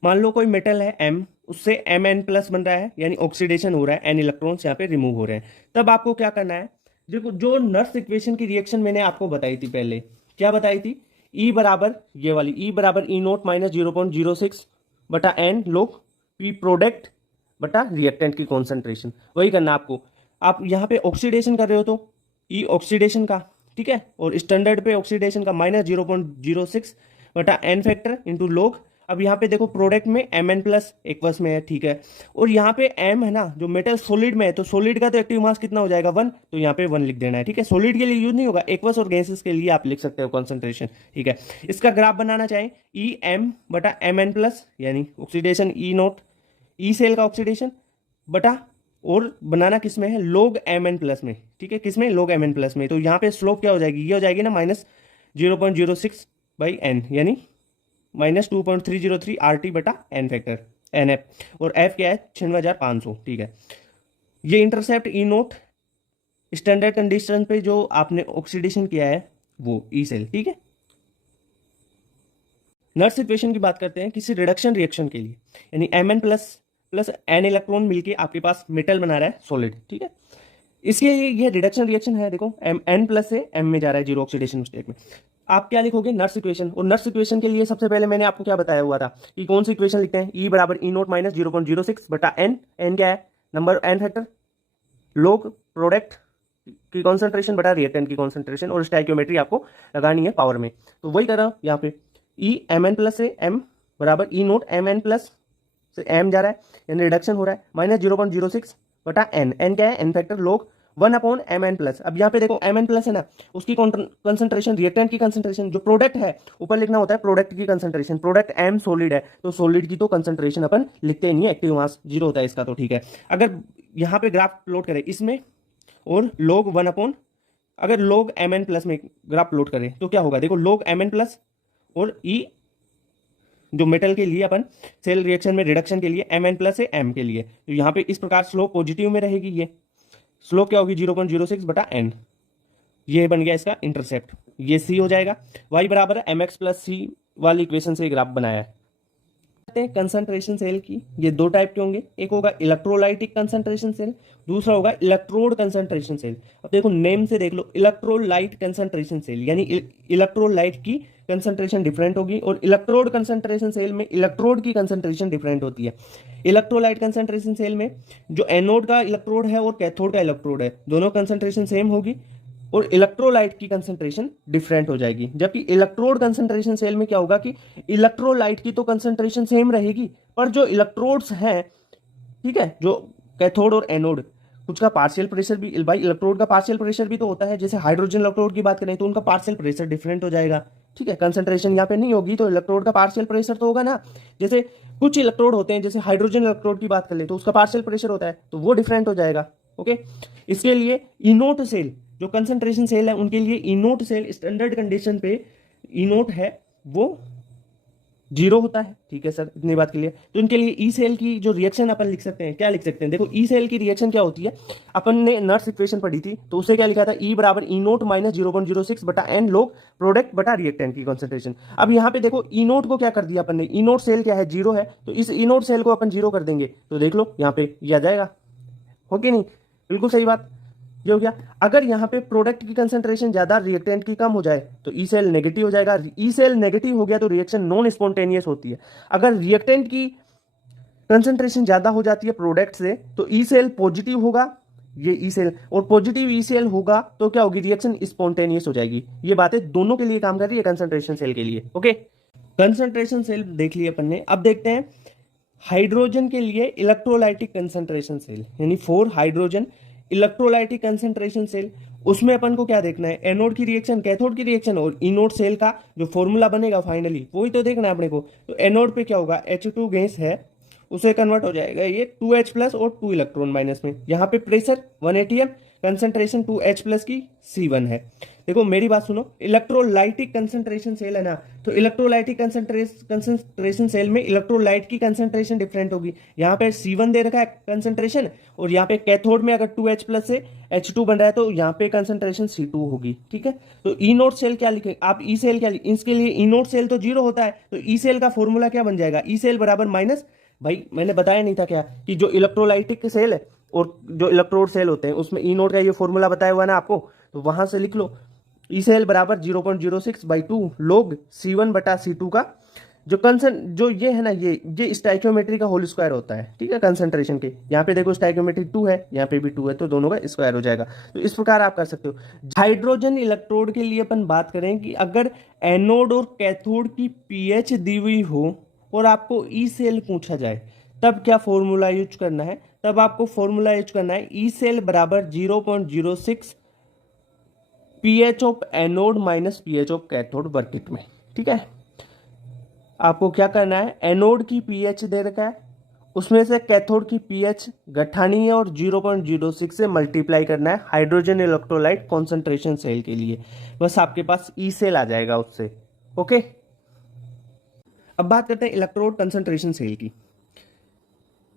मान लो कोई मेटल है M, उससे Mn+ बन रहा है, यानी ऑक्सीडेशन हो रहा है, N इलेक्ट्रॉन्स यहाँ पे रिमूव हो रहे हैं। तब आपको क्या करना है, देखो जो नर्स इक्वेशन की रिएक्शन मैंने आपको बताई थी पहले, क्या बताई थी, E बराबर ये वाली E बराबर E0 - 0.06 बटा N log P प्रोडक्ट बटा रिएक्टेंट की कॉन्सेंट्रेशन, वही करना आपको। आप यहाँ पे ऑक्सीडेशन कर रहे हो तो E ऑक्सीडेशन का, ठीक है, और स्टैंडर्ड पे ऑक्सीडेशन का -0.06 बटा N फैक्टर इंटू log। अब यहाँ पे देखो प्रोडक्ट में Mn+ एक्वस में है, ठीक है, और यहाँ पे M है ना, जो मेटल सॉलिड में है, तो सॉलिड का तो एक्टिव मास कितना हो जाएगा 1, तो यहाँ पे 1 लिख देना है, ठीक है। सॉलिड के लिए यूज नहीं होगा, एक्वस और गैसेस के लिए आप लिख सकते हो कॉन्सेंट्रेशन, ठीक है। इसका ग्राफ बनाना चाहें EM बटा Mn+, यानी ऑक्सीडेशन E0 ई सेल का ऑक्सीडेशन बटा, और बनाना किस में है, log Mn+ में, ठीक है, किस में, log Mn+ में। तो यहाँ पे स्लोप क्या हो जाएगी, ये हो जाएगी ना -0.06/n, यानी -2.303 RT बटा N फैक्टर NF, और F क्या है 9500, ठीक है। ये इंटरसेप्ट E0 स्टैंडर्ड कंडीशन पे जो आपने ऑक्सीडेशन किया है वो ई सेल, ठीक है। नर्स इक्वेशन की बात करते हैं किसी रिडक्शन रिएक्शन के लिए, यानी Mn+ N इलेक्ट्रॉन मिलके आपके पास मेटल बना रहा है सॉलिड, ठीक है। इसलिए ये रिडक्शन रिएक्शन है, देखो N+ से M में जा रहा है जीरो ऑक्सीडेशन स्टेट में। आप क्या लिखोगे, नर्स इक्वेशन। और नर्स इक्वेशन के लिए सबसे पहले मैंने आपको क्या बताया हुआ था कि कौन सी इक्वेशन लिखते हैं, E बराबर E0 - 0.06 बटा N, N क्या है number N factor, log product की कॉन्सेंट्रेशन बटा रिएक्टेंट की कॉन्सेंट्रेशन, और स्टाइकियोमेट्री आपको लगानी है पावर में। तो वही तरह यहाँ पे E Mn+ से M बराबर E0 Mn+ से M जा रहा है, यानी रिडक्शन हो रहा है, -0.06 बटा N, N क्या है N फैक्टर log 1/Mn+। अब यहाँ पे देखो Mn+ है ना, उसकी कंसंट्रेशन, रिएक्टेंट की कंसंट्रेशन, जो प्रोडक्ट है ऊपर लिखना होता है प्रोडक्ट की कंसंट्रेशन, प्रोडक्ट M सॉलिड है तो सॉलिड की तो कंसंट्रेशन अपन लिखते नहीं है, एक्टिव मास 0 होता है इसका, तो ठीक है। अगर यहाँ पे ग्राफ प्लॉट करें इसमें और log 1 अगर log Mn+ में ग्राफ प्लॉट करें तो क्या होगा, देखो log Mn+ और E जो मेटल के लिए अपन सेल रिएक्शन में रिडक्शन के लिए Mn+ से M के लिए, तो यहाँ पे इस प्रकार स्लोप पॉजिटिव में रहेगी। ये स्लोप क्या होगी 0.06 बटा N, ये बन गया इसका इंटरसेप्ट, ये C हो जाएगा। y बराबर mx+ c वाली इक्वेशन से ग्राफ बनाया है। कंसंट्रेशन सेल की ये दो टाइप के होंगे, एक होगा इलेक्ट्रोलाइटिक कंसंट्रेशन सेल, दूसरा होगा इलेक्ट्रोड कंसंट्रेशन सेल। अब देखो नेम से देख लो, इलेक्ट्रोलाइट कंसंट्रेशन सेल यानी इलेक्ट्रोलाइट की कंसंट्रेशन डिफरेंट होगी, और इलेक्ट्रोड कंसंट्रेशन सेल में इलेक्ट्रोड की कंसंट्रेशन डिफरेंट होती है। इलेक्ट्रोलाइट कंसंट्रेशन सेल में जो एनोड का इलेक्ट्रोड है और कैथोड का इलेक्ट्रोड है, दोनों कंसंट्रेशन सेम होगी, और इलेक्ट्रोलाइट की कंसंट्रेशन डिफरेंट हो जाएगी। जबकि इलेक्ट्रोड कंसंट्रेशन सेल में क्या होगा कि इलेक्ट्रोलाइट की तो कंसंट्रेशन सेम रहेगी, पर जो इलेक्ट्रोड्स हैं, ठीक है, जो कैथोड और एनोड, कुछ का पार्शियल प्रेशर भी, भाई इलेक्ट्रोड का पार्शियल प्रेशर भी तो होता है, जैसे हाइड्रोजन इलेक्ट्रोड की बात करें तो उनका पार्शियल प्रेशर डिफरेंट हो जाएगा, ठीक है। कंसंट्रेशन यहाँ पे नहीं होगी तो इलेक्ट्रोड का पार्शियल प्रेशर तो होगा ना। जैसे कुछ इलेक्ट्रोड होते हैं, जैसे हाइड्रोजन इलेक्ट्रोड की बात कर ले तो उसका पार्शियल प्रेशर होता है, तो वो डिफरेंट हो जाएगा, ओके। इसके लिए इनोट सेल जो कंसंट्रेशन सेल है उनके लिए इनोट सेल स्टैंडर्ड कंडीशन पे इनोट है वो 0 होता है, ठीक है सर, इतनी बात के लिए। तो इनके लिए ई सेल की जो रिएक्शन अपन लिख सकते हैं, क्या लिख सकते हैं, देखो ई सेल की रिएक्शन क्या होती है, अपन ने नर्स इक्वेशन पढ़ी थी तो उसे क्या लिखा था, E बराबर E0 - 0.06 बटा N log प्रोडक्ट बटा रिएक्टेंट की कंसंट्रेशन। अब यहाँ पे देखो E0 को क्या कर दिया अपन ने, E0 सेल क्या है 0 है, तो इस E0 सेल को अपन 0 कर देंगे, तो देख लो यहाँ पे ये आ जाएगा, हो कि नहीं, बिल्कुल सही बात, ये हो गया। अगर यहाँ पे प्रोडक्ट की कंसंट्रेशन ज्यादा रिएक्टेंट की कम हो जाए तो ई सेल नेगेटिव हो जाएगा, ई सेल नेगेटिव हो गया तो रिएक्शन नॉन स्पॉन्टेनियस होती है। अगर रिएक्टेंट की कंसंट्रेशन ज्यादा हो जाती है प्रोडक्ट से तो ई सेल पॉजिटिव होगा, ये ई सेल, और पॉजिटिव ई सेल होगा तो क्या होगी, रिएक्शन स्पॉन्टेनियस हो जाएगी। ये बातें दोनों के लिए काम कर रही है, कंसंट्रेशन सेल के लिए। ओके, कंसंट्रेशन सेल देख लिए अपन ने। अब देखते हैं हाइड्रोजन के लिए इलेक्ट्रोलाइटिक कंसंट्रेशन सेल, यानी for hydrogen electrolytic concentration cell. उसमें अपन को क्या देखना है, एनोड की रिएक्शन, कैथोड की रिएक्शन और इनोड सेल का जो फॉर्मूला बनेगा फाइनली, वही तो देखना है अपने को। तो एनोड पे क्या होगा, H2 गैस है, उसे कन्वर्ट हो जाएगा ये 2H प्लस और 2 इलेक्ट्रॉन माइनस में। यहाँ पे pressure 1 atm, concentration 2H plus की C1 है। देखो मेरी बात सुनो, इलेक्ट्रोलाइटिक कंसंट्रेशन सेल है ना, तो इलेक्ट्रोलाइटिक कंसंट्रेशन सेल में इलेक्ट्रोलाइट की कंसंट्रेशन डिफरेंट होगी। यहाँ पे C1 दे रखा है कंसंट्रेशन, और यहाँ पे कैथोड में अगर 2H प्लस से H2 बन रहा है तो यहाँ पे कंसंट्रेशन C2 होगी। ठीक है, तो ई नोट सेल क्या लिखेंगे आप, ई सेल क्या इसके लिए ई नोट सेल तो 0 होता है, तो ई सेल का फॉर्मूला क्या बन जाएगा, ई सेल बराबर माइनस, भाई मैंने बताया नहीं था क्या कि जो इलेक्ट्रोलाइटिक सेल है और जो इलेक्ट्रोड सेल होते हैं उसमें ई नोट का ये फॉर्मूला बताया हुआ है ना आपको, तो वहां से लिख लो ई सेल बराबर 0.06/2 log C1 बटा C2 का जो ये है ना, ये स्टाइकियोमेट्री का होल स्क्वायर होता है। ठीक है, कंसंट्रेशन के यहाँ पे देखो स्टाइकियोमेट्री 2 है, यहाँ पे भी 2 है, तो दोनों का स्क्वायर हो जाएगा। तो इस प्रकार आप कर सकते हो। हाइड्रोजन इलेक्ट्रोड के लिए अपन बात करें कि अगर एनोड और कैथोड की पीएच दी हुई हो और आपको ई सेल पूछा जाए, तब क्या फॉर्मूला यूज करना है, तब आपको फॉर्मूला यूज करना है ई सेल बराबर 0.06 pH of anode minus pH of cathode वर्किट में। ठीक है, आपको क्या करना है, एनोड की पीएच दे रखा है, उसमें से कैथोड की पीएच घटानी है और 0.06 से मल्टीप्लाई करना है हाइड्रोजन इलेक्ट्रोलाइट कॉन्सेंट्रेशन सेल के लिए, बस आपके पास ई सेल आ जाएगा उससे। ओके, अब बात करते हैं इलेक्ट्रोड कंसंट्रेशन सेल की।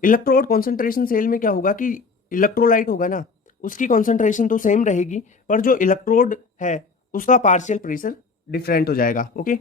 इलेक्ट्रोड कॉन्सेंट्रेशन सेल में क्या होगा कि इलेक्ट्रोलाइट होगा ना, उसकी कॉन्सेंट्रेशन तो सेम रहेगी, पर जो इलेक्ट्रोड है उसका पार्शियल प्रेशर डिफरेंट हो जाएगा। ओके,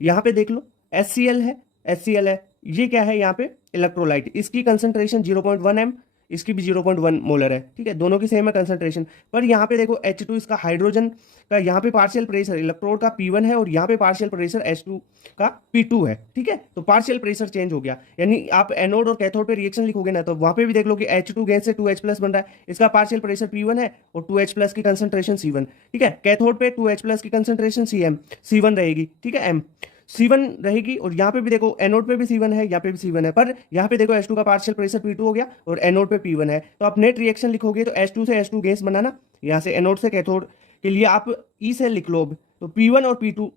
यहाँ पे देख लो HCl है, HCl है, ये क्या है यहाँ पे इलेक्ट्रोलाइट, इसकी कंसंट्रेशन 0.1 m, इसकी भी 0.1 मोलर है। ठीक है, दोनों की सेम है कंसंट्रेशन, पर यहाँ पे देखो H2 इसका हाइड्रोजन का यहाँ पे पार्शियल प्रेशर इलेक्ट्रोड का P1 है और यहाँ पे पार्शियल प्रेशर H2 का P2 है। ठीक है, तो पार्शियल प्रेशर चेंज हो गया, यानी आप एनोड और कैथोड पे रिएक्शन लिखोगे ना, तो वहां पे भी देख लो कि H2 गैस से 2H प्लस बन रहा है, इसका पार्शियल प्रेशर P1 है और 2H प्लस की कंसंट्रेशन C1। ठीक है, कैथोड पे 2H प्लस की कंसंट्रेशन C1 रहेगी। ठीक है, M C1 रहेगी, और यहाँ पे भी देखो एनोड पे भी C1 है, यहाँ पे भी C1 है, पर यहाँ पे देखो H2 का पार्शियल प्रेशर P2 हो गया और एनोड पे P1 है, तो आप नेट रिएक्शन लिखोगे तो H2 से H2 गैस बनाना, यहाँ से एनोड से कैथोड के लिए आप ई सेल लिख लो। अब तो P1 और P2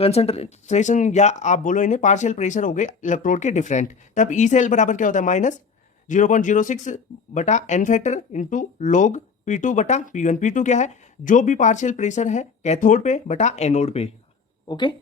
कंसंट्रेशन, या आप बोलो इन्हें पार्शियल प्रेशर हो गए इलेक्ट्रोड के डिफरेंट, तब ई सेल बराबर क्या होता है, माइनस 0.06 बटा N factor into log P2 बटा P1। P2 क्या है, जो भी पार्शियल प्रेशर है कैथोड पे बटा एनोड पे। Okay,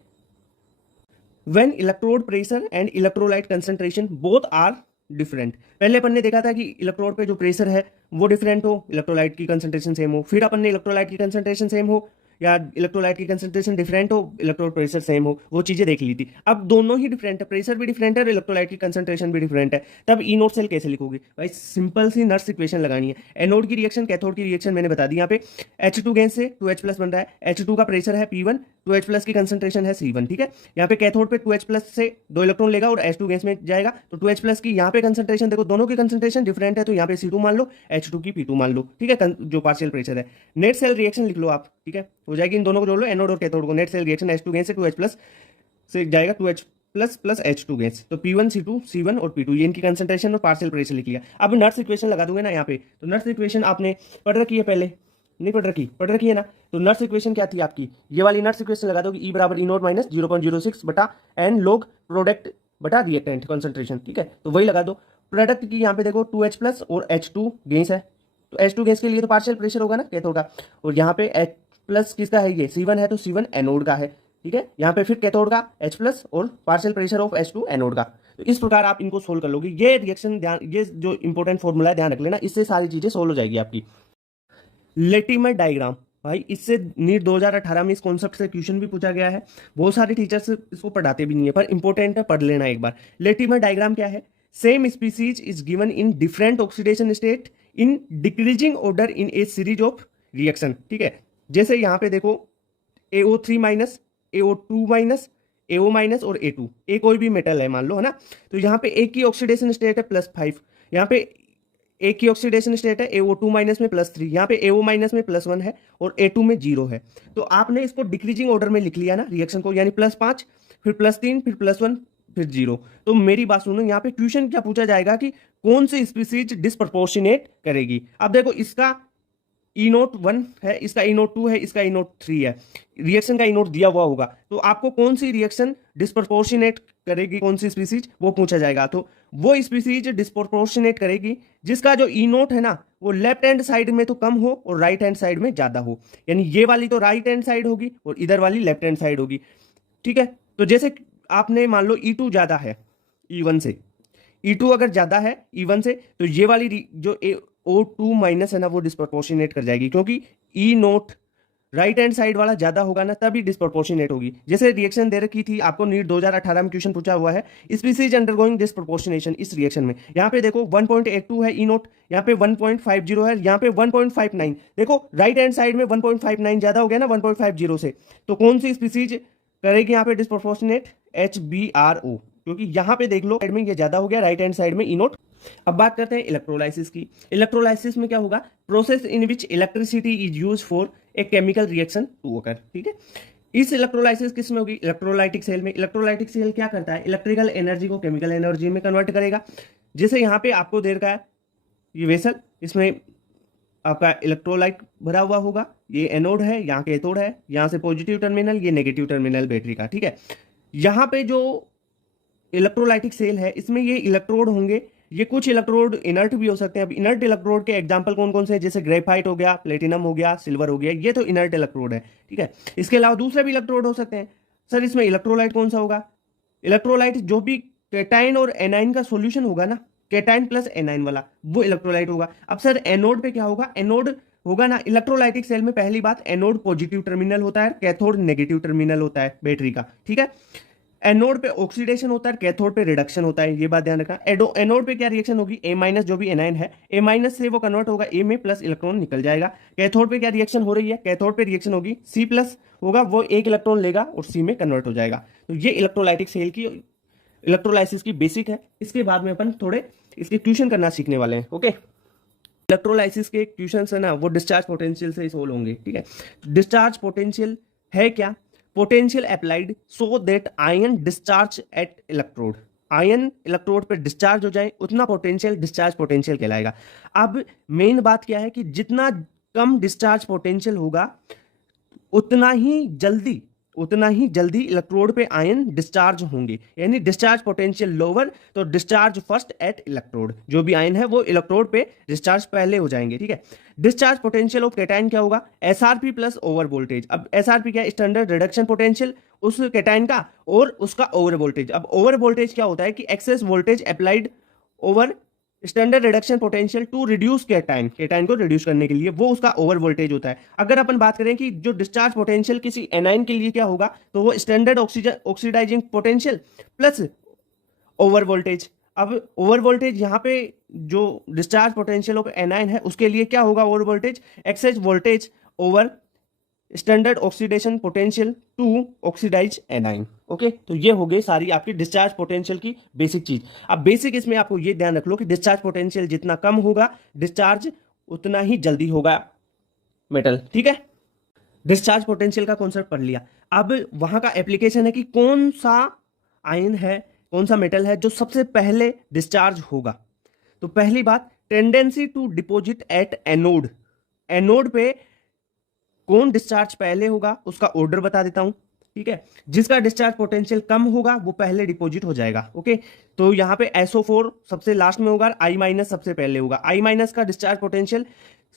when electrode pressure and electrolyte concentration both are different, पहले अपन ने देखा था कि इलेक्ट्रोड पे जो प्रेशर है वो डिफरेंट हो, इलेक्ट्रोलाइट की कंसंट्रेशन सेम हो, फिर अपन ने इलेक्ट्रोलाइट की कंसंट्रेशन सेम हो या इलेक्ट्रोलाइट की कंसंट्रेशन डिफरेंट हो, इलेक्ट्रोड प्रेशर सेम हो, वो चीजें देख ली थी। अब दोनों ही डिफरेंट है, प्रेशर भी डिफरेंट है और इलेक्ट्रोलाइट की कंसंट्रेशन भी डिफरेंट है, तब ई नोट सेल कैसे लिखोगे भाई, सिंपल सी नर्स इक्वेशन लगानी है। एनोड की रिएक्शन कैथोड की रिएक्शन मैंने बता दी, यहाँ पे H2 गैस से 2H प्लस बन रहा है, H2 का प्रेशर है P1, 2H प्लस की कंसंट्रेशन है C1। ठीक है, यहाँ पे कैथोड पे 2H प्लस से 2 इलेक्ट्रॉन लेगा और H2 गैस में जाएगा, तो 2H प्लस की यहाँ पे कंसंट्रेशन देखो, दोनों की कंसंट्रेशन डिफरेंट है, तो यहाँ पे C2 मान लो, H2 की P2 मान लो। ठीक है, जो पार्शियल प्रेशर है, नेट सेल रिएक्शन लिख लो आप। ठीक है, हो जाएगी, इन दोनों को जोड़ लो, एनोड और कैथोड को, net cell reaction H2 gas से 2H प्लस से जाएगा 2H plus plus H2 gas, तो P1 C2 C1 और P2, ये इनकी कंसंट्रेशन और पार्शियल प्रेशर लिख लिया। अब नर्स इक्वेशन लगा दूंगे ना यहाँ पे, तो नर्स इक्वेशन आपने पढ़ रखी है, पहले नहीं पढ़ रखी, पढ़ रखी है ना, तो नर्स इक्वेशन क्या थी आपकी, ये वाली नर्स इक्वेशन लगा दो कि E बराबर E नोट माइनस 0.06 बटा एन लोग प्रोडक्ट बटा रिएक्टेंट कंसंट्रेशन। ठीक है, तो वही लगा दो। प्रोडक्ट की यहाँ पे देखो 2H प्लस और H2 गैस है, तो H2 गैस के लिए तो पार्शियल प्रेशर होगा ना कैथोड का, और यहाँ पे H प्लस किसका है, ये C1 है, तो C1 एनोड का है। ठीक है, यहाँ पे फिर कैथोड का H प्लस और partial pressure of H2 anode का। तो इस प्रकार आप इनको सोल्व कर लोगे। ये रिएक्शन ध्यान, ये जो इंपॉर्टेंट फॉर्मूला है ध्यान रख लेना, इससे सारी चीजें सोल्व हो जाएगी आपकी। लेटिमर डायग्राम, भाई इससे नीट 2018 में इस कॉन्सेप्ट से क्वेश्चन भी पूछा गया है, बहुत सारे टीचर्स इसको पढ़ाते भी नहीं है, पर इंपॉर्टेंट है, पढ़ लेना एक बार। लेटिमर डायग्राम क्या है, same species is given in different oxidation state in decreasing order in A series of reaction. ठीक है, जैसे यहाँ पे देखो AO3 minus, AO2 minus, AO minus और A2, ए कोई भी मेटल है मान लो, है ना, तो यहाँ पे एक की ऑक्सीडेशन स्टेट है +5, यहाँ पे एक की ऑक्सीडेशन स्टेट है AO2 माइनस में +3, यहाँ पे AO माइनस में +1 है और A2 में 0 है। तो आपने इसको डिक्रीजिंग ऑर्डर में लिख लिया ना रिएक्शन को, यानी +5 फिर +3 फिर +1 फिर 0। तो मेरी बात सुनो, यहाँ पे क्वेश्चन क्या पूछा जाएगा कि कौन सी स्पीसीज डिस्प्रपोर्शनेट करेगी। अब देखो इसका E01 है, इसका E02 है, इसका E03 है, रिएक्शन का E0 दिया हुआ होगा, तो आपको कौन सी रिएक्शन डिस्प्रपोर्शनेट करेगी, कौन सी स्पीसीज, वो पूछा जाएगा। तो वो स्पीसीज डिस्प्रपोर्शनेट करेगी जिसका जो E0 है ना वो लेफ्ट हैंड साइड में तो कम हो और राइट हैंड साइड में ज्यादा हो, यानी ये वाली तो राइट हैंड साइड होगी और इधर वाली लेफ्ट हैंड साइड होगी। ठीक है, तो जैसे आपने मान लो E2 ज्यादा है E1 से, E2 अगर ज्यादा है E1 से, तो ये वाली जो O2 माइनस है ना वो डिस्प्रपोर्शनेट कर जाएगी, क्योंकि E0 राइट हैंड साइड वाला ज्यादा होगा ना तभी डिस्प्रपोर्शनेट होगी। जैसे रिएक्शन दे रखी थी आपको, नीट 2018 में क्वेश्चन पूछा हुआ है, स्पीसीज अंडरगोइंग डिस्प्रपोर्शनेशन इस रिएक्शन में। यहाँ पे देखो 1.82 है E0, यहाँ पे 1.50 है, यहाँ पे 1.59। देखो राइट हैंड साइड में 1.59 ज्यादा हो गया ना 1.50 से, तो कौन सी स्पीसीज करेगी यहाँ पे डिस्प्रपोर्शनेट? HBRO, क्योंकि यहाँ पे देख लो साइड में ये ज्यादा हो गया, राइट हैंड साइड में E0। अब बात करते हैं इलेक्ट्रोलाइसिस की। इलेक्ट्रोलाइसिस में क्या होगा? Process in which electricity is use for a chemical reaction to occur. ठीक है, इस इलेक्ट्रोलाइसिस किस में होगी? इलेक्ट्रोलाइटिक सेल में। इलेक्ट्रोलाइटिक सेल क्या करता है? इलेक्ट्रिकल एनर्जी को केमिकल एनर्जी में कन्वर्ट करेगा। जैसे यहाँ पे आपको दे रखा है ये वेसल, इसमें आपका इलेक्ट्रोलाइट भरा हुआ होगा, ये एनोड है, यहाँ कैथोड है, यहाँ से पॉजिटिव टर्मिनल, ये नेगेटिव टर्मिनल बैटरी का। ठीक है, यहाँ पे जो इलेक्ट्रोलाइटिक सेल है इसमें ये इलेक्ट्रोड होंगे, ये कुछ इलेक्ट्रोड इनर्ट भी हो सकते हैं। अब इनर्ट इलेक्ट्रोड के एग्जांपल कौन कौन से हैं? जैसे ग्रेफाइट हो गया, प्लेटिनम हो गया, सिल्वर हो गया, ये तो इनर्ट इलेक्ट्रोड है। ठीक है, इसके अलावा दूसरे भी इलेक्ट्रोड हो सकते हैं। सर इसमें इलेक्ट्रोलाइट कौन सा होगा? इलेक्ट्रोलाइट जो भी कैटाइन और एनाइन का सोल्यूशन होगा ना, कैटाइन प्लस एनाइन वाला, वो इलेक्ट्रोलाइट होगा। अब सर एनोड पे क्या होगा? एनोड होगा ना इलेक्ट्रोलाइटिक सेल में, पहली बात एनोड पॉजिटिव टर्मिनल होता है, कैथोड नेगेटिव टर्मिनल होता है बैटरी का। ठीक है, एनोड पे ऑक्सीडेशन होता है, कैथोड पे रिडक्शन होता है, ये बात ध्यान रखना। एनोड पे क्या रिएक्शन होगी? A माइनस जो भी एनाइन है, A माइनस से वो कन्वर्ट होगा A में, प्लस इलेक्ट्रॉन निकल जाएगा। कैथोड पे क्या रिएक्शन हो रही है? कैथोड पे रिएक्शन होगी C प्लस होगा, वो एक इलेक्ट्रॉन लेगा और C में कन्वर्ट हो जाएगा। तो ये इलेक्ट्रोलाइटिक सेल की इलेक्ट्रोलाइसिस की बेसिक है। इसके बाद में अपन थोड़े इसके ट्यूशन करना सीखने वाले हैं। ओके, इलेक्ट्रोलाइसिस के क्वेश्चन है ना वो डिस्चार्ज पोटेंशियल से सोल्व होंगे। ठीक है, डिस्चार्ज पोटेंशियल है क्या? Potential applied so that ion discharge eight electrode, ion electrode पे डिस्चार्ज हो जाए उतना पोटेंशियल डिस्चार्ज पोटेंशियल कहलाएगा। अब मेन बात क्या है कि जितना कम डिस्चार्ज पोटेंशियल होगा उतना ही जल्दी इलेक्ट्रोड पे आयन डिस्चार्ज होंगे, यानी डिस्चार्ज पोटेंशियल लोअर तो डिस्चार्ज फर्स्ट एट इलेक्ट्रोड, जो भी आयन है वो इलेक्ट्रोड पे डिस्चार्ज पहले हो जाएंगे। ठीक है, डिस्चार्ज पोटेंशियल ऑफ कैटाइन क्या होगा? SRP plus over voltage. अब SRP क्या है? स्टैंडर्ड रिडक्शन पोटेंशियल उस कैटाइन का और उसका ओवर वोल्टेज। अब ओवर वोल्टेज क्या होता है कि excess voltage applied over standard reduction potential to reduce cation, cation को रिड्यूस करने के लिए, वो उसका ओवर वोल्टेज होता है। अगर अपन बात करें कि जो डिस्चार्ज पोटेंशियल किसी एनाइन के लिए क्या होगा, तो वो standard oxidizing potential plus over voltage. अब ओवर वोल्टेज यहाँ पे जो डिस्चार्ज पोटेंशियल ऑफ एनाइन है उसके लिए क्या होगा? Over voltage excess voltage over standard oxidation potential to oxidize anion. Okay, तो ये हो गई सारी आपकी डिस्चार्ज पोटेंशियल की बेसिक चीज। अब बेसिक इसमें आपको ये ध्यान रख लो कि डिस्चार्ज पोटेंशियल जितना कम होगा डिस्चार्ज उतना ही जल्दी होगा मेटल। ठीक है, डिस्चार्ज पोटेंशियल का कॉन्सेप्ट पढ़ लिया। अब वहां का एप्लीकेशन है कि कौन सा आयन है, कौन सा मेटल है जो सबसे पहले डिस्चार्ज होगा। तो पहली बात, tendency to deposit at anode, anode पे कौन डिस्चार्ज पहले होगा उसका ऑर्डर बता देता हूं। ठीक है, जिसका डिस्चार्ज पोटेंशियल कम होगा वो पहले डिपॉजिट हो जाएगा। ओके, तो यहां पे SO4 सबसे लास्ट में होगा, I माइनस सबसे पहले होगा। I माइनस का डिस्चार्ज पोटेंशियल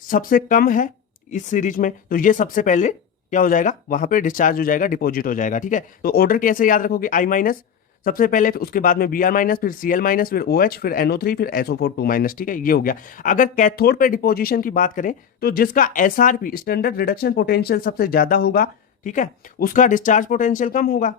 सबसे कम है इस सीरीज में, तो ये सबसे पहले क्या हो जाएगा? वहां पे डिस्चार्ज हो जाएगा, डिपॉजिट हो जाएगा। ठीक है, तो ऑर्डर कैसे याद रखोगे? I माइनस सबसे पहले, फिर उसके बाद में Br माइनस, फिर Cl माइनस, फिर OH, फिर NO3, फिर SO4 2 माइनस। ठीक है, ये हो गया। अगर कैथोड पे डिपोजिशन की बात करें तो जिसका SRP स्टैंडर्ड रिडक्शन पोटेंशियल सबसे ज्यादा होगा, ठीक है, उसका डिस्चार्ज पोटेंशियल कम होगा।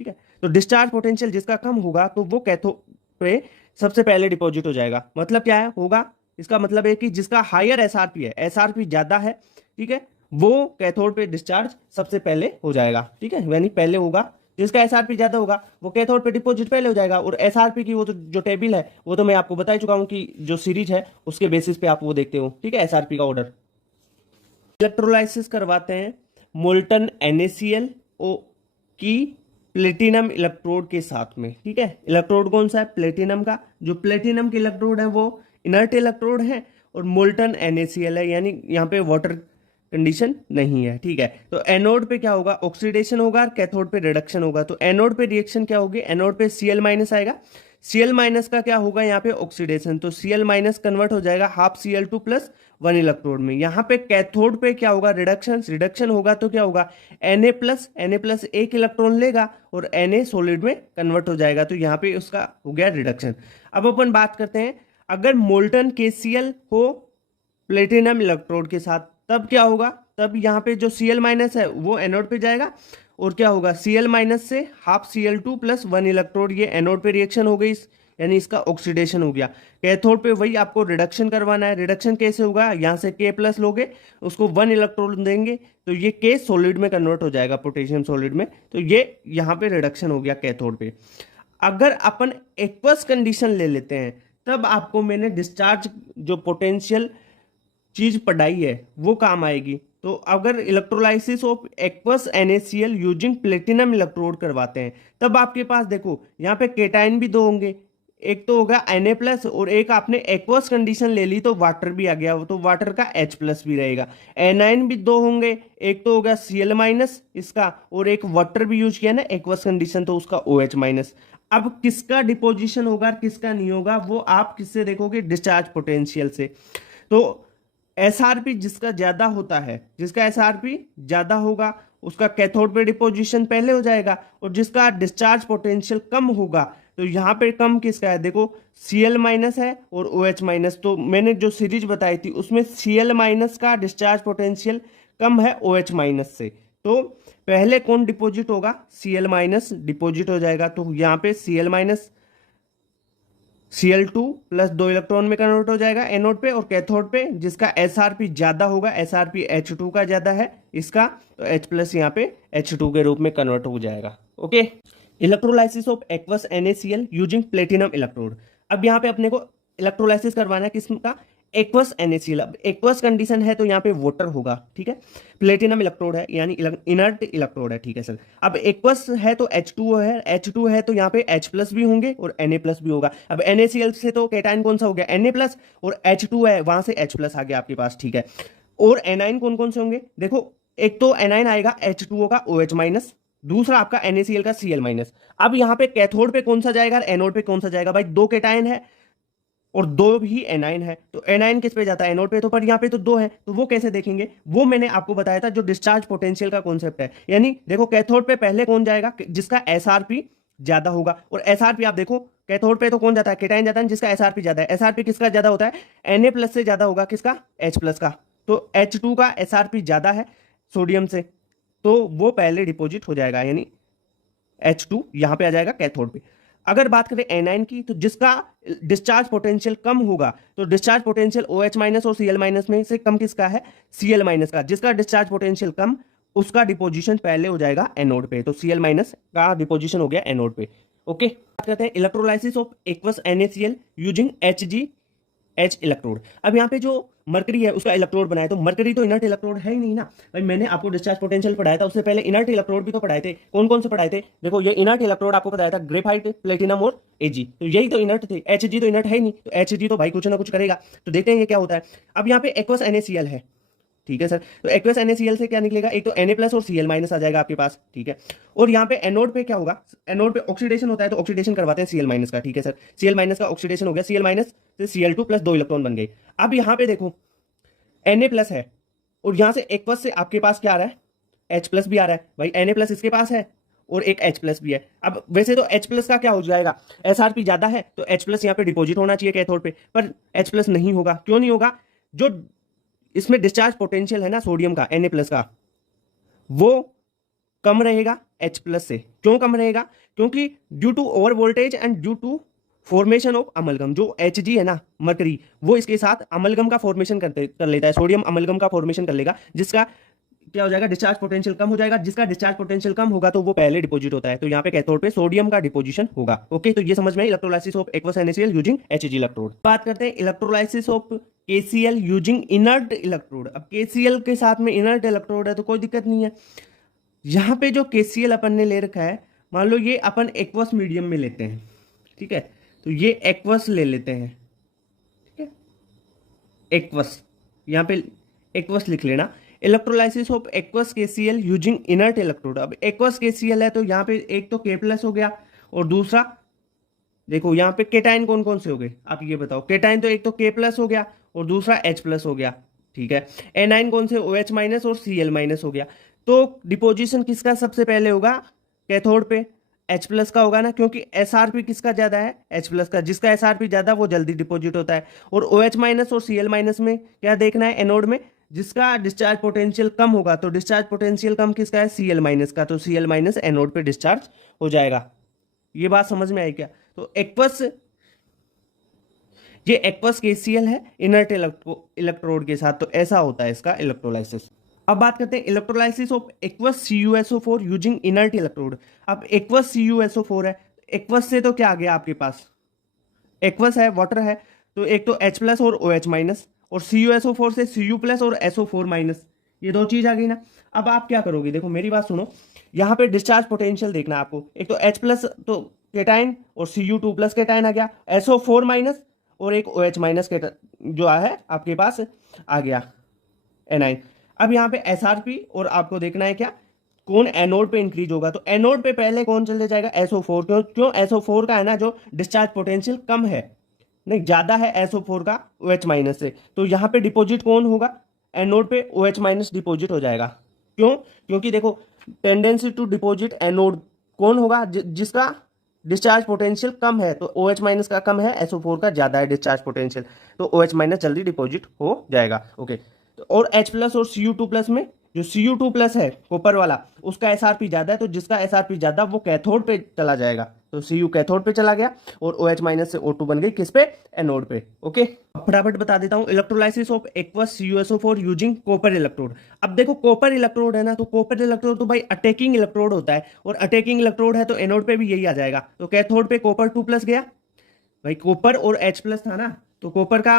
ठीक है, तो डिस्चार्ज पोटेंशियल जिसका कम होगा तो वो कैथोड पे सबसे पहले डिपॉजिट हो जाएगा। मतलब क्या है होगा? इसका मतलब है कि जिसका हायर SRP है, SRP ज्यादा है, ठीक है, वो कैथोड पे डिस्चार्ज सबसे पहले हो जाएगा। ठीक है, यानी पहले होगा जिसका एसआरपी ज्यादा होगा वो कैथोड पे डिपॉजिट पहले हो जाएगा। और एसआरपी की वो तो जो टेबल है वो तो मैं आपको बता ही चुका हूँ कि जो सीरीज है उसके बेसिस पे आप वो देखते हो, ठीक है, एसआरपी का ऑर्डर। इलेक्ट्रोलाइसिस करवाते हैं मोल्टन NaCl की प्लेटिनम इलेक्ट्रोड के साथ में, ठीक है। इलेक्ट्रोड कौन सा है? प्लेटिनम का। जो प्लेटिनम के इलेक्ट्रोड है वो इनर्ट इलेक्ट्रोड है और मोल्टन NaCl है, यानी यहाँ पे वाटर कंडीशन नहीं है, ठीक है। तो एनोड पे क्या होगा? ऑक्सीडेशन होगा और कैथोड पे रिडक्शन होगा। तो एनोड पे रिएक्शन क्या होगी? एनोड पे Cl- आएगा। Cl- का क्या होगा यहाँ पे? ऑक्सीडेशन। तो Cl- कन्वर्ट हो जाएगा हाफ Cl2 प्लस 1 इलेक्ट्रोड में। यहाँ पे कैथोड पे क्या होगा? रिडक्शन। रिडक्शन होगा तो क्या होगा? Na प्लस एक इलेक्ट्रॉन लेगा और Na सॉलिड में कन्वर्ट हो जाएगा। तो यहाँ पे उसका हो गया रिडक्शन। अब अपन बात करते हैं, अगर मोल्टन KCl हो प्लेटिनम इलेक्ट्रोड के साथ तब क्या होगा? तब यहाँ पे जो Cl- है वो एनोड पे जाएगा और क्या होगा? Cl- से हाफ Cl2 प्लस 1 इलेक्ट्रोड, ये एनोड पे रिएक्शन हो गई, यानी इसका ऑक्सीडेशन हो गया। कैथोड पे वही आपको रिडक्शन करवाना है। रिडक्शन कैसे होगा? यहाँ से K प्लस लोगे, उसको 1 इलेक्ट्रॉन देंगे तो ये K सॉलिड में कन्वर्ट हो जाएगा, पोटेशियम सॉलिड में। तो ये यहाँ पे रिडक्शन हो गया कैथोड पे। अगर अपन एक्वस कंडीशन ले लेते हैं तब आपको मैंने डिस्चार्ज जो पोटेंशियल चीज पढ़ाई है वो काम आएगी। तो अगर electrolysis of aqueous NaCl using platinum electrode करवाते हैं तब आपके पास देखो यहाँ पे केटाइन भी दो होंगे, एक तो होगा Na+ और एक आपने एक्वस कंडीशन ले ली तो वाटर भी आ गया, तो वाटर का H+ भी रहेगा। एनाइन भी दो होंगे, एक तो होगा Cl- इसका और एक वाटर भी यूज किया ना एक्वस कंडीशन तो उसका OH-। अब किसका डिपोजिशन होगा किसका नहीं होगा वो आप किससे देखोगे? डिस्चार्ज पोटेंशियल से। तो एसआरपी जिसका ज्यादा होता है, जिसका एसआरपी ज्यादा होगा उसका कैथोड पे डिपोजिशन पहले हो जाएगा, और जिसका डिस्चार्ज पोटेंशियल कम होगा तो यहाँ पे कम किसका है? देखो Cl- है और OH-। तो मैंने जो सीरीज बताई थी उसमें Cl- का डिस्चार्ज पोटेंशियल कम है OH- से। तो पहले कौन डिपोजिट होगा? Cl- डिपोजिट हो जाएगा। तो यहाँ पे Cl- Cl2 प्लस 2 इलेक्ट्रॉन में कन्वर्ट हो जाएगा एनोड पे, और कैथोड पे जिसका एसआरपी ज्यादा होगा, एसआरपी H2 का ज्यादा है इसका, तो H+ यहाँ पे H2 के रूप में कन्वर्ट हो जाएगा। Okay. Electrolysis of aqueous NaCl using platinum electrode. अब यहाँ पे अपने को इलेक्ट्रोलाइसिस करवाना है किसका? Aqueous NaCl। अब एक्वस कंडीशन है तो यहाँ पे वाटर होगा, ठीक है। प्लेटिनम इलेक्ट्रोड है यानी इनर्ट इलेक्ट्रोड है, ठीक है सर। अब एक्वस है तो H2 है, H2 है तो यहाँ पे H+ भी होंगे और Na+ भी होगा। अब NaCl से तो कैटाइन कौन सा हो गया? Na+, और H2 है वहां से H+ आ गया आपके पास, ठीक है। और एनाइन कौन कौन से होंगे? देखो एक तो एनाइन आएगा H2O का OH-, दूसरा आपका NaCl का Cl-। अब यहाँ पे कैथोड पे कौन सा जाएगा, एनोड पे कौन सा जाएगा? भाई दो कैटाइन है और दो भी एनाइन है, तो एनाइन किस पे जाता है? एनोड पे। तो पर यहाँ पे तो दो है, तो वो कैसे देखेंगे? वो मैंने आपको बताया था जो डिस्चार्ज पोटेंशियल का कॉन्सेप्ट है। यानी देखो कैथोड पे पहले कौन जाएगा? जिसका एसआरपी ज्यादा होगा। और एसआरपी आप देखो कैथोड पे तो कौन जाता है? केटाइन जाता है, जिसका एसआरपी ज्यादा है। एसआरपी किसका ज्यादा होता है? Na+ से ज्यादा होगा किसका? H+ का। तो H2 का एसआरपी ज्यादा है सोडियम से, तो वो पहले डिपोजिट हो जाएगा, यानी H2 यहां पे आ जाएगा कैथोड पे। अगर बात करें एनाइन की तो जिसका डिस्चार्ज पोटेंशियल कम होगा तो डिस्चार्ज पोटेंशियल OH- और Cl- में से कम किसका है? Cl- का। जिसका डिस्चार्ज पोटेंशियल कम उसका डिपोजिशन पहले हो जाएगा एनोड पे, तो Cl- का डिपोजिशन हो गया एनोड पे। ओके। बात करते हैं electrolysis of aqueous NaCl using H electrode. अब यहाँ पे जो मरकरी है उसका इलेक्ट्रोड बनाया, तो मरकरी तो इनर्ट इलेक्ट्रोड है ही नहीं ना भाई। मैंने आपको डिस्चार्ज पोटेंशियल पढ़ाया था, उससे पहले इनर्ट इलेक्ट्रोड भी तो पढ़ाए थे। कौन कौन से पढ़ाए थे? देखो ये इनर्ट इलेक्ट्रोड आपको बताया था, ग्रेफाइट, प्लेटिनम और Ag, तो यही तो इनर्ट थे। Hg तो इनर्ट है ही नहीं, तो Hg तो भाई कुछ ना कुछ करेगा। तो देखते हैं ये क्या होता है। अब यहाँ पे एक्वस NaCl है, ठीक है सर। तो एक्वस NaCl से क्या निकलेगा? एक तो Na+ और Cl- आ जाएगा आपके पास, ठीक है। और यहाँ पे एनोड पे क्या होगा? एनोड पे ऑक्सीडेशन होता है तो ऑक्सीडेशन करवाते हैं Cl- का, ठीक है सर। Cl- का ऑक्सीडेशन हो गया, Cl- से Cl2 प्लस 2 इलेक्ट्रॉन बन गए। अब यहाँ पे देखो Na+ है और यहां से एक्वस से आपके पास क्या आ रहा है? H+ भी आ रहा है भाई। Na+ इसके पास है और एक H+ भी है। अब वैसे तो H+ का क्या हो जाएगा? एसआरपी ज्यादा है तो H+ यहाँ पे डिपोजिट होना चाहिए कैथोड पे, पर H+ नहीं होगा। क्यों नहीं होगा? जो इसमें डिस्चार्ज पोटेंशियल है ना सोडियम का, Na+ का, वो कम रहेगा H+ से। क्यों कम रहेगा? क्योंकि due to over voltage and due to formation of amalgam. जो Hg है ना मरकरी, वो इसके साथ अमलगम का फॉर्मेशन कर लेता है, सोडियम अमलगम का फॉर्मेशन कर लेगा, जिसका क्या हो जाएगा, डिस्चार्ज पोटेंशियल कम हो जाएगा। जिसका डिस्चार्ज पोटेंशियल कम होगा तो वो पहले डिपॉजिट होता है, तो यहाँ पे कैथोड पे सोडियम का डिपोजिशन होगा। ओके, तो ये समझ में electrolysis of aqueous NaCl using HEG electrode. बात करते हैं electrolysis of KCl using inert electrode. अब KCl के साथ में इनर्ट इलेक्ट्रोड है तो कोई दिक्कत नहीं है। यहाँ पे जो KCl अपन ने ले रखा है, मान लो ये अपन एक्वस मीडियम में लेते हैं, ठीक है, तो ये एक्वस ले लेते हैं, ठीक है, एक्वस, यहाँ पे एक्वस लिख लेना। Electrolysis of aqueous KCl using inert electrode. अब एक्वस KCl है तो यहाँ पे एक तो K+ हो गया और दूसरा देखो यहाँ पे केटाइन कौन कौन से हो गए आप ये बताओ। केटाइन तो एक तो K+ हो गया और दूसरा H+ हो गया, ठीक है। एनाइन कौन से, OH- और Cl- हो गया। तो डिपोजिशन किसका सबसे पहले होगा, कैथोड पे H+ का होगा ना, क्योंकि SRP किसका ज्यादा है, H+ का। जिसका SRP ज्यादा वो जल्दी डिपोजिट होता है। और OH- और Cl- में क्या देखना है, एनोड में जिसका डिस्चार्ज पोटेंशियल कम होगा, तो डिस्चार्ज पोटेंशियल कम किसका है, Cl- का, तो Cl- एनोड पे डिस्चार्ज हो जाएगा। ये बात समझ में आई क्या। तो एक्वस, ये एक्वस KCl है इनर्ट इलेक्ट्रोड के साथ, तो ऐसा होता है इसका इलेक्ट्रोलाइसिस। अब बात करते हैं electrolysis of aqueous CuSO4 using inert electrode. अब एक्वस CuSO4 है, एक्वस से तो क्या आ गया आपके पास, एक्वस है, वाटर है, तो एक तो H+ और OH-, और CuSO4 से Cu+ और SO4-, ये दो चीज आ गई ना। अब आप क्या करोगे, देखो मेरी बात सुनो, यहाँ पे डिस्चार्ज पोटेंशियल देखना है आपको। एक तो H+ तो केटाइन और Cu2+ केटाइन आ गया, SO4- और एक OH- जो है आपके पास आ गया एनाइन। अब यहाँ पे SRP और आपको देखना है क्या, कौन एनोड पे इंक्रीज होगा, तो एनोड पे पहले कौन चले जाएगा, SO4। क्यों SO4 का है ना जो डिस्चार्ज पोटेंशियल कम है, नहीं ज्यादा है SO4 का OH- से, तो यहाँ पे डिपॉजिट कौन होगा, एनोड पे OH- डिपॉजिट हो जाएगा। क्यों, क्योंकि देखो टेंडेंसी टू डिपॉजिट एनोड कौन होगा, जिसका डिस्चार्ज पोटेंशियल कम है, तो OH- का कम है, SO4 का ज्यादा है डिस्चार्ज पोटेंशियल, तो OH- जल्दी डिपॉजिट हो जाएगा। ओके, तो और H+ और Cu2+ में जो Cu2+ है कॉपर वाला, उसका SRP ज्यादा है, तो जिसका SRP ज्यादा वो कैथोड पे चला जाएगा, तो Cu कैथोड पे चला गया और OH- से O2 बन गई किस पे, एनोड पे। ओके, फटाफट बता देता हूं electrolysis of aqueous CuSO4 using copper electrode. अब देखो कॉपर इलेक्ट्रोड है ना, तो कॉपर इलेक्ट्रोड तो भाई अटैकिंग इलेक्ट्रोड होता है, और अटैकिंग इलेक्ट्रोड है तो एनोड पे भी यही आ जाएगा। तो कैथोड पे कॉपर 2+ गया, भाई कॉपर और H+ था ना, तो कॉपर का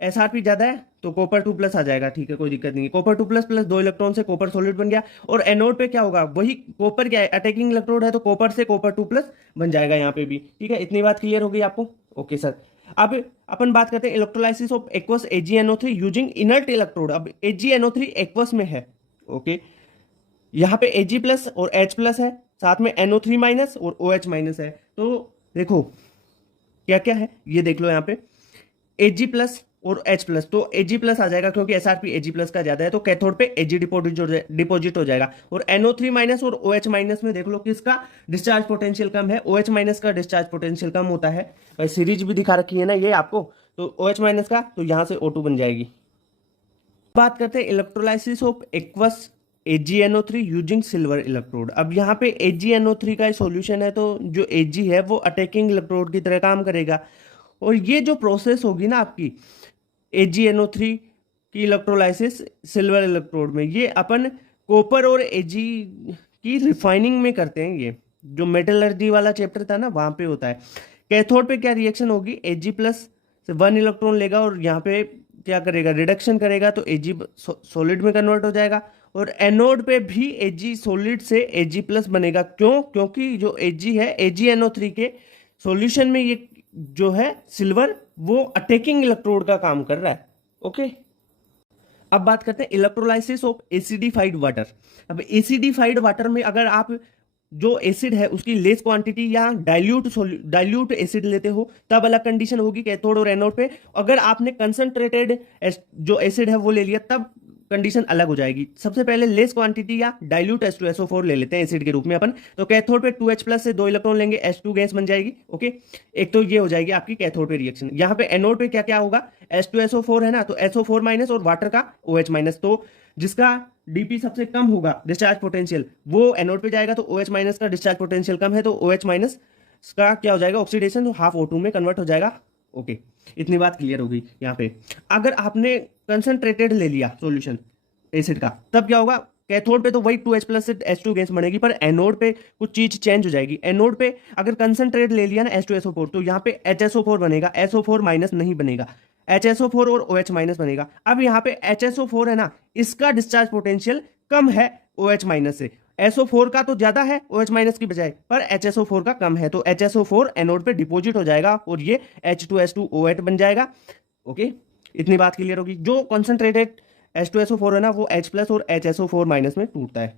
SRP ज्यादा है तो कॉपर 2+ आ जाएगा, ठीक है, कोई दिक्कत नहीं है। कॉपर 2+ प्लस 2 इलेक्ट्रॉन से कॉपर सॉलिड बन गया। और एनोड पे क्या होगा, वही कॉपर क्या है, अटैकिंग इलेक्ट्रोड है, तो कॉपर से कॉपर 2+ बन जाएगा यहाँ पे भी, ठीक है। इतनी बात क्लियर हो गई आपको। ओके सर, अब अपन बात करते हैं electrolysis of aqueous AgNO3 using inert electrode. अब AgNO3 एक्वस में है, ओके, यहाँ पे Ag+ और H+ है, साथ में NO3- और OH- है। तो देखो क्या क्या है ये देख लो, यहाँ पे Ag+ और H+, तो Ag+ आ जाएगा क्योंकि SRP Ag+ का ज्यादा है, तो कैथोड पे Ag डिपॉजिट हो जाएगा। और NO3- और OH- में देख लो किसका डिस्चार्ज पोटेंशियल कम है, OH- का डिस्चार्ज पोटेंशियल कम होता है। सीरीज भी दिखा रखी है ना ये आपको, तो OH- का, तो यहां से O2 बन जाएगी। बात करते हैं electrolysis of aqueous AgNO3 using silver electrode. अब यहाँ पे AgNO3 का सॉल्यूशन है, तो जो Ag है वो अटैकिंग इलेक्ट्रोड की तरह काम करेगा। और ये जो प्रोसेस होगी ना आपकी AgNO3 की इलेक्ट्रोलाइसिस सिल्वर इलेक्ट्रोड में, ये अपन कॉपर और Ag की रिफाइनिंग में करते हैं। ये जो मेटलर्जी वाला चैप्टर था ना वहां पे होता है। कैथोड पे क्या रिएक्शन होगी, Ag+ से 1 इलेक्ट्रॉन लेगा और यहाँ पे क्या करेगा, रिडक्शन करेगा, तो Ag सॉलिड में कन्वर्ट हो जाएगा। और एनोड पे भी Ag सॉलिड से Ag+ बनेगा। क्यों, क्योंकि जो Ag है AgNO3 के सॉल्यूशन में, ये जो है सिल्वर, वो अटैकिंग इलेक्ट्रोड का काम कर रहा है। ओके, अब बात करते हैं इलेक्ट्रोलाइसिस ऑफ एसिडिफाइड वाटर। अब एसिडिफाइड वाटर में अगर आप जो एसिड है उसकी लेस क्वांटिटी या डाइल्यूट एसिड लेते हो, तब अलग कंडीशन होगी कैथोड और एनोड पे। अगर आपने कंसंट्रेटेड जो एसिड है वो ले लिया, तब कंडीशन अलग हो जाएगी। सबसे पहले लेस क्वांटिटी या डाइल्यूट H2SO4 ले लेते हैं एसिड के रूप में अपन, तो कैथोड पे 2H+ से 2 इलेक्ट्रॉन लेंगे, H2 गैस बन जाएगी। ओके, एक तो ये हो जाएगी आपकी कैथोड पे रिएक्शन। यहाँ पे एनोड पे क्या क्या होगा, H2SO4 है ना, तो SO4- और वाटर का OH-, तो जिसका डीपी सबसे कम होगा डिस्चार्ज पोटेंशियल, वो एनोड पे जाएगा, तो OH- का डिस्चार्ज पोटेंशियल कम है, तो OH- का क्या हो जाएगा, ऑक्सीडेशन, तो हाफ O2 में कन्वर्ट हो जाएगा। ओके, इतनी बात क्लियर हो गई यहाँ पे। अगर आपने कंसंट्रेटेड ले लिया सॉल्यूशन एसिड का, तब क्या होगा, कैथोड पे तो वही 2H+ से H2 गैस बनेगी, पर एनोड पे कुछ चीज चेंज हो जाएगी। एनोड पे अगर कंसंट्रेट ले लिया ना H2SO4, तो यहाँ पे HSO4 बनेगा, SO4- नहीं बनेगा, HSO4 और OH- बनेगा। अब यहाँ पे HSO4 है ना, इसका डिस्चार्ज पोटेंशियल कम है OH- से। SO4 का तो ज्यादा है OH- की बजाय, पर HSO4 का कम है, तो HSO4 एनोड पे डिपोजिट हो जाएगा और ये H2S2O8 बन जाएगा। ओके, इतनी बात क्लियर होगी। जो कॉन्सेंट्रेटेड H2SO4 है ना, वो H+ और HSO4- में टूटता है।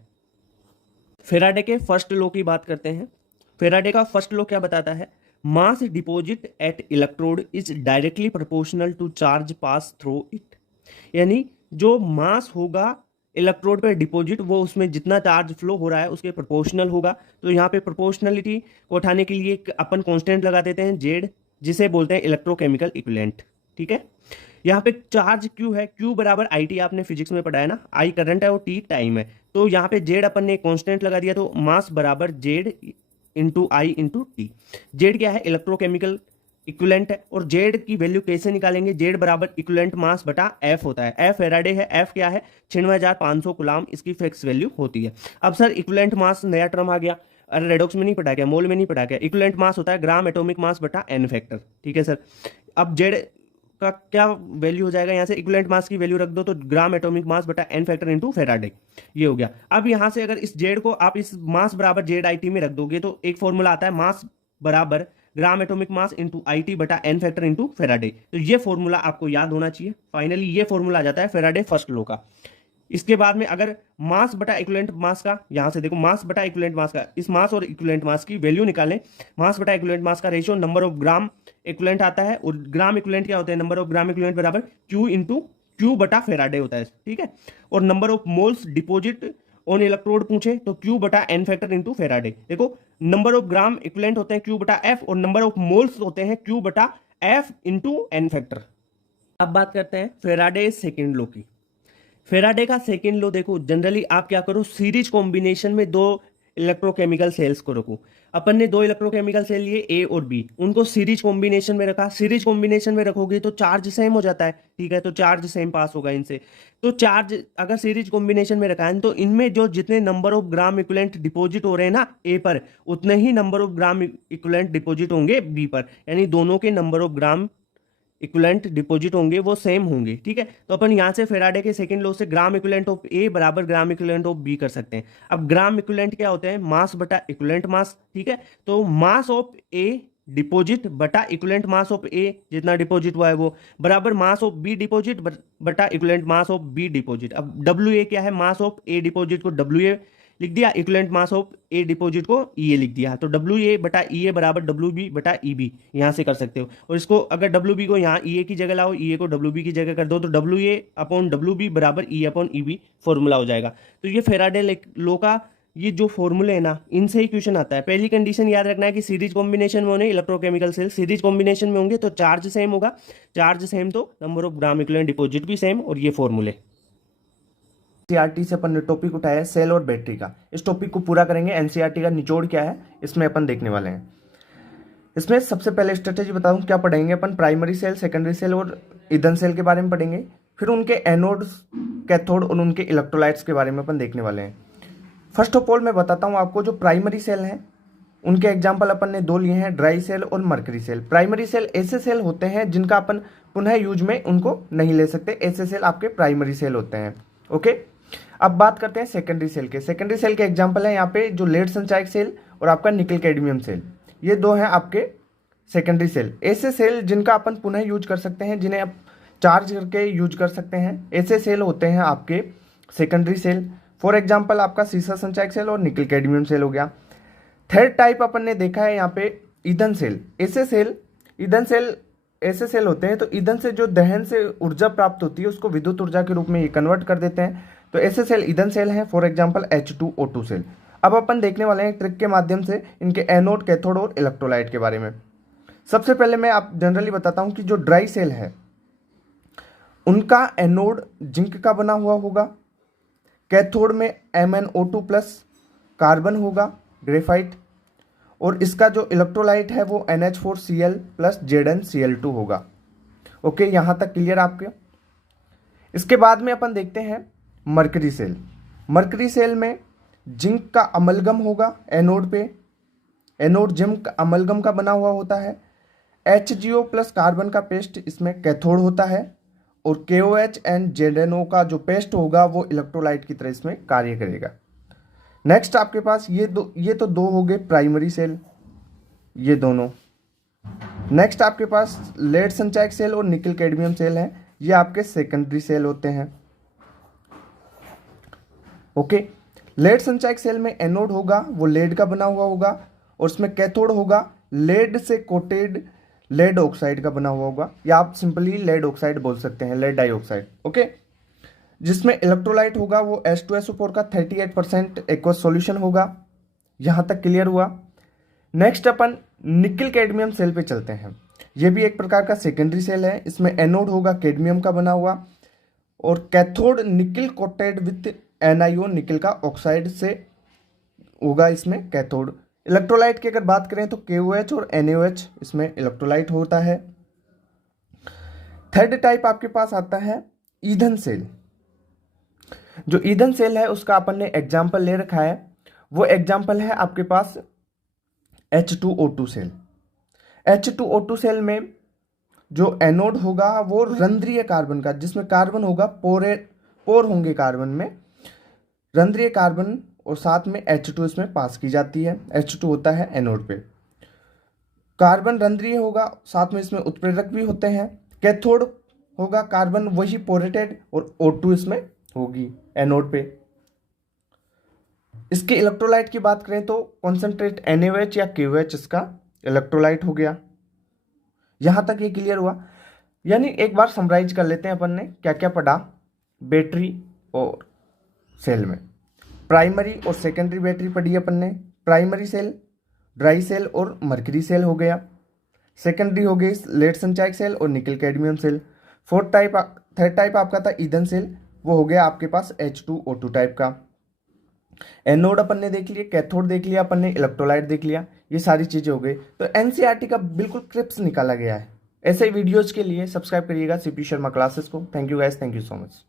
फेराडे के फर्स्ट लॉ की बात करते हैं। फेराडे का फर्स्ट लॉ क्या बताता है? Mass deposit at electrode is directly proportional to charge pass through it. यानी जो मास होगा इलेक्ट्रोड पे डिपॉजिट, वो उसमें जितना चार्ज फ्लो हो रहा है उसके प्रोपोर्शनल होगा। तो यहाँ पे प्रोपोर्शनलिटी को उठाने के लिए अपन कांस्टेंट लगा देते हैं जेड, जिसे बोलते हैं इलेक्ट्रोकेमिकल इक्विवेलेंट। ठीक है, यहाँ पे चार्ज क्यू है, क्यू बराबर आई टी, आपने फिजिक्स में पढ़ा है ना, आई करंट है और टी टाइम है। तो यहाँ पे जेड अपन ने कांस्टेंट लगा दिया, तो मास बराबर जेड इंटू आई इंटू टी। जेड क्या है? इलेक्ट्रोकेमिकल इक्विवेलेंट है। और जेड की वैल्यू कैसे निकालेंगे? जेड बराबर इक्विवेलेंट मास बटा एफ होता है। एफ फेराडे है, एफ क्या है? 96,500 कूलम इसकी फिक्स वैल्यू होती है। अब सर इक्विवेलेंट मास नया टर्म आ गया, अरे रेडॉक्स में नहीं पढ़ा क्या, मोल में नहीं पढ़ा क्या? इक्विवेलेंट मास होता है ग्राम एटॉमिक मास बटा एन फैक्टर। ठीक है सर, अब जेड का क्या वैल्यू हो जाएगा? यहाँ से इक्विवेलेंट मास की वैल्यू रख दो, तो ग्राम एटॉमिक मास बटा एन फैक्टर इनटू फेराडे, ये हो गया। अब यहाँ से अगर इस जेड को आप इस मास बराबर जेड आई टी में रख दोगे, तो एक फॉर्मूला आता है मास बराबर gram atomic mass into I T बटा एन फैक्टर इंटू फेराडे। तो ये फॉर्मूला आपको याद होना चाहिए। फाइनली ये फॉर्मूला आ जाता है फेराडे फर्स्ट लॉ का। इसके बाद में अगर मास बटा इक्विवेलेंट मास का, यहां से देखो मास बटा इक्विवेलेंट मास का, इस मास और इक्विवेलेंट मास की वैल्यू निकालें। मास बटा इक्विवेलेंट मास का ratio number of gram equivalent आता है, और ग्राम इक्विवेलेंट क्या होते हैं? नंबर ऑफ ग्राम इक्विवेलेंट बराबर क्यू इंटू क्यू बटा फेराडे होता है। ठीक है, और number of moles deposit on electrode पूछे तो क्यू बटा एन फैक्टर इंटू फेराडे। देखो नंबर ऑफ ग्राम इक्विवेलेंट होते हैं क्यू बटा एफ, और नंबर ऑफ मोल्स होते हैं क्यू बटा एफ इंटू एन फैक्टर। अब बात करते हैं फेराडे सेकेंड लॉ की। फेराडे का सेकेंड लॉ देखो, जनरली आप क्या करो, सीरीज कॉम्बिनेशन में दो इलेक्ट्रोकेमिकल सेल्स को रखो। अपन ने दो इलेक्ट्रोकेमिकल सेल लिए ए और बी, उनको सीरीज कॉम्बिनेशन में रखा। सीरीज कॉम्बिनेशन में रखोगे तो चार्ज सेम हो जाता है। ठीक है, तो चार्ज सेम पास होगा इनसे। तो चार्ज अगर सीरीज कॉम्बिनेशन में रखा है, तो इनमें जो जितने number of gram equivalent deposit हो रहे हैं ना ए पर, उतने ही number of gram equivalent deposit होंगे बी पर। यानी दोनों के number of gram equivalent deposit होंगे वो सेम होंगे। ठीक है, तो अपन यहां से फेराडे के सेकंड लॉ से ग्राम इक्विवेलेंट ऑफ ए बराबर ग्राम इक्विवेलेंट ऑफ बी कर सकते हैं। अब ग्राम इक्विवेलेंट क्या होते हैं? मास बटा इक्विवेलेंट मास। ठीक है, तो मास ऑफ ए डिपॉजिट बटा इक्विवेलेंट मास ऑफ ए, जितना डिपॉजिट हुआ है वो, बराबर मास ऑफ बी डिपॉजिट बटा equivalent mass of B deposit. अब डब्ल्यू ए क्या है? मास ऑफ ए डिपॉजिट को डब्ल्यू ए लिख दिया, equivalent mass of A deposit को ई ए लिख दिया। तो डब्ल्यू ए बटा ई ए बराबर डब्ल्यू बी बटा ई बी, यहां से कर सकते हो। और इसको अगर डब्ल्यू बी को यहाँ ई ए की जगह लाओ, ई ए को डब्ल्यू बी की जगह कर दो, तो W A upon W B बराबर E upon E B formula हो जाएगा। तो ये फेराडे लॉ का ये जो फॉर्मूले है ना, इनसे ही क्वेश्चन आता है। पहली कंडीशन याद रखना है कि सीरीज कॉम्बिनेशन में होने इलेक्ट्रोकेमिकल सेल, सीरीज कॉम्बिनेशन में होंगे तो चार्ज सेम होगा, चार्ज सेम तो number of gram equivalent deposit भी सेम, और ये फॉर्मूले। एनसीईआरटी से अपन ने टॉपिक उठाया है सेल और बैटरी का। इस टॉपिक को पूरा करेंगे। एनसीईआरटी का निचोड़ क्या है इसमें अपन देखने वाले हैं। इसमें सबसे पहले स्ट्रेटेजी बताऊं क्या पढ़ेंगे अपन? प्राइमरी सेल, सेकेंडरी सेल और ईंधन सेल के बारे में पढ़ेंगे। फिर उनके एनोड, कैथोड और उनके इलेक्ट्रोलाइट्स के बारे में अपन देखने वाले हैं। फर्स्ट ऑफ ऑल मैं बताता हूँ आपको, जो प्राइमरी सेल हैं उनके एग्जाम्पल अपन ने दो लिए हैं, ड्राई सेल और मर्करी सेल। प्राइमरी सेल ऐसे सेल होते हैं जिनका अपन पुनः यूज में उनको नहीं ले सकते, ऐसे सेल आपके प्राइमरी सेल होते हैं। ओके, अब बात करते हैं सेकेंडरी सेल के। सेकेंडरी सेल के एग्जांपल है यहाँ पे जो लेड संचायक सेल और आपका निकल कैडमियम सेल, ये दो हैं आपके सेकेंडरी सेल। ऐसे सेल जिनका अपन पुनः यूज कर सकते हैं, जिन्हें आप चार्ज करके यूज कर सकते हैं, ऐसे सेल होते हैं आपके सेकेंडरी सेल। फॉर एग्जाम्पल आपका सीसा संचायक सेल और निकल कैडमियम सेल हो गया। थर्ड टाइप अपन ने देखा है यहाँ पे ईंधन सेल। ऐसे सेल, ईंधन सेल ऐसे सेल होते हैं तो ईंधन से जो दहन से ऊर्जा प्राप्त होती है उसको विद्युत ऊर्जा के रूप में ये कन्वर्ट कर देते हैं। तो ऐसे सेल ईंधन सेल हैं। For example H2O2 cell. अब अपन देखने वाले हैं ट्रिक के माध्यम से इनके एनोड, कैथोड और इलेक्ट्रोलाइट के बारे में। सबसे पहले मैं आप जनरली बताता हूं कि जो ड्राई सेल है उनका एनोड जिंक का बना हुआ होगा, कैथोड में MnO2+ कार्बन होगा, ग्रेफाइट, और इसका जो इलेक्ट्रोलाइट है वो NH4Cl+ ZnCl2 होगा। ओके, यहां तक क्लियर आपके? इसके बाद में अपन देखते हैं मर्करी सेल। मरकरी सेल में जिंक का अमलगम होगा एनोड पे, एनोड जिंक अमलगम का बना हुआ होता है। HgO प्लस कार्बन का पेस्ट इसमें कैथोड होता है और KOH एंड ZnO का जो पेस्ट होगा वो इलेक्ट्रोलाइट की तरह इसमें कार्य करेगा। नेक्स्ट आपके पास ये तो दो हो गए प्राइमरी सेल, ये दोनों। नेक्स्ट आपके पास लेड संचायक सेल और निकल कैडमियम सेल है, ये आपके सेकेंडरी सेल होते हैं। ओके, लेड संचायक सेल में एनोड होगा वो लेड का बना हुआ होगा और उसमें कैथोड होगा लेड से कोटेड लेड ऑक्साइड का बना हुआ होगा, या आप सिंपली लेड ऑक्साइड बोल सकते हैं, लेड डाइऑक्साइड। ओके, जिसमें इलेक्ट्रोलाइट होगा वो H2SO4 का 38% एक्वस सॉल्यूशन होगा। यहां तक क्लियर हुआ। नेक्स्ट अपन निकल कैडमियम सेल पे चलते हैं। ये भी एक प्रकार का सेकेंडरी सेल है। इसमें एनोड होगा कैडमियम का बना हुआ और कैथोड निकल कोटेड विथ NiO निकल का ऑक्साइड से होगा इसमें कैथोड। इलेक्ट्रोलाइट की अगर बात करें तो KOH और NaOH इसमें इलेक्ट्रोलाइट होता है। थर्ड टाइप आपके पास आता है ईंधन सेल। जो ईंधन सेल है उसका अपन ने एग्जाम्पल ले रखा है, वो एग्जाम्पल है आपके पास H2O2 सेल। H2O2 सेल में जो एनोड होगा वो रंध्रीय कार्बन का, जिसमें कार्बन होगा पोर होंगे कार्बन में, रंध्रीय कार्बन और साथ में H2 इसमें पास की जाती है। H2 होता है एनोड पे, कार्बन रंध्रीय होगा, साथ में इसमें उत्प्रेरक भी होते हैं। कैथोड होगा कार्बन वही पोरेटेड और O2 इसमें होगी एनोड पे। इसके इलेक्ट्रोलाइट की बात करें तो कॉन्सेंट्रेट NaOH या KOH इसका इलेक्ट्रोलाइट हो गया। यहां तक ये क्लियर हुआ। यानी एक बार समराइज कर लेते हैं अपन ने क्या क्या पढ़ा बैटरी और सेल में। प्राइमरी और सेकेंडरी बैटरी पढ़ी अपन ने। प्राइमरी सेल ड्राई सेल और मरकरी सेल हो गया। सेकेंडरी हो गई लेड संचायक सेल और निकल कैडमियम सेल। थर्ड टाइप आपका था ईंधन सेल, वो हो गया आपके पास H2O2 टाइप का। एनोड अपन ने देख लिया, कैथोड देख लिया अपन ने, इलेक्ट्रोलाइट देख लिया, ये सारी चीजें हो गई। तो NCERT का बिल्कुल क्रिप्स निकाला गया है। ऐसे वीडियोज के लिए सब्सक्राइब करिएगा CP शर्मा क्लासेस को। Thank you guys, thank you so much.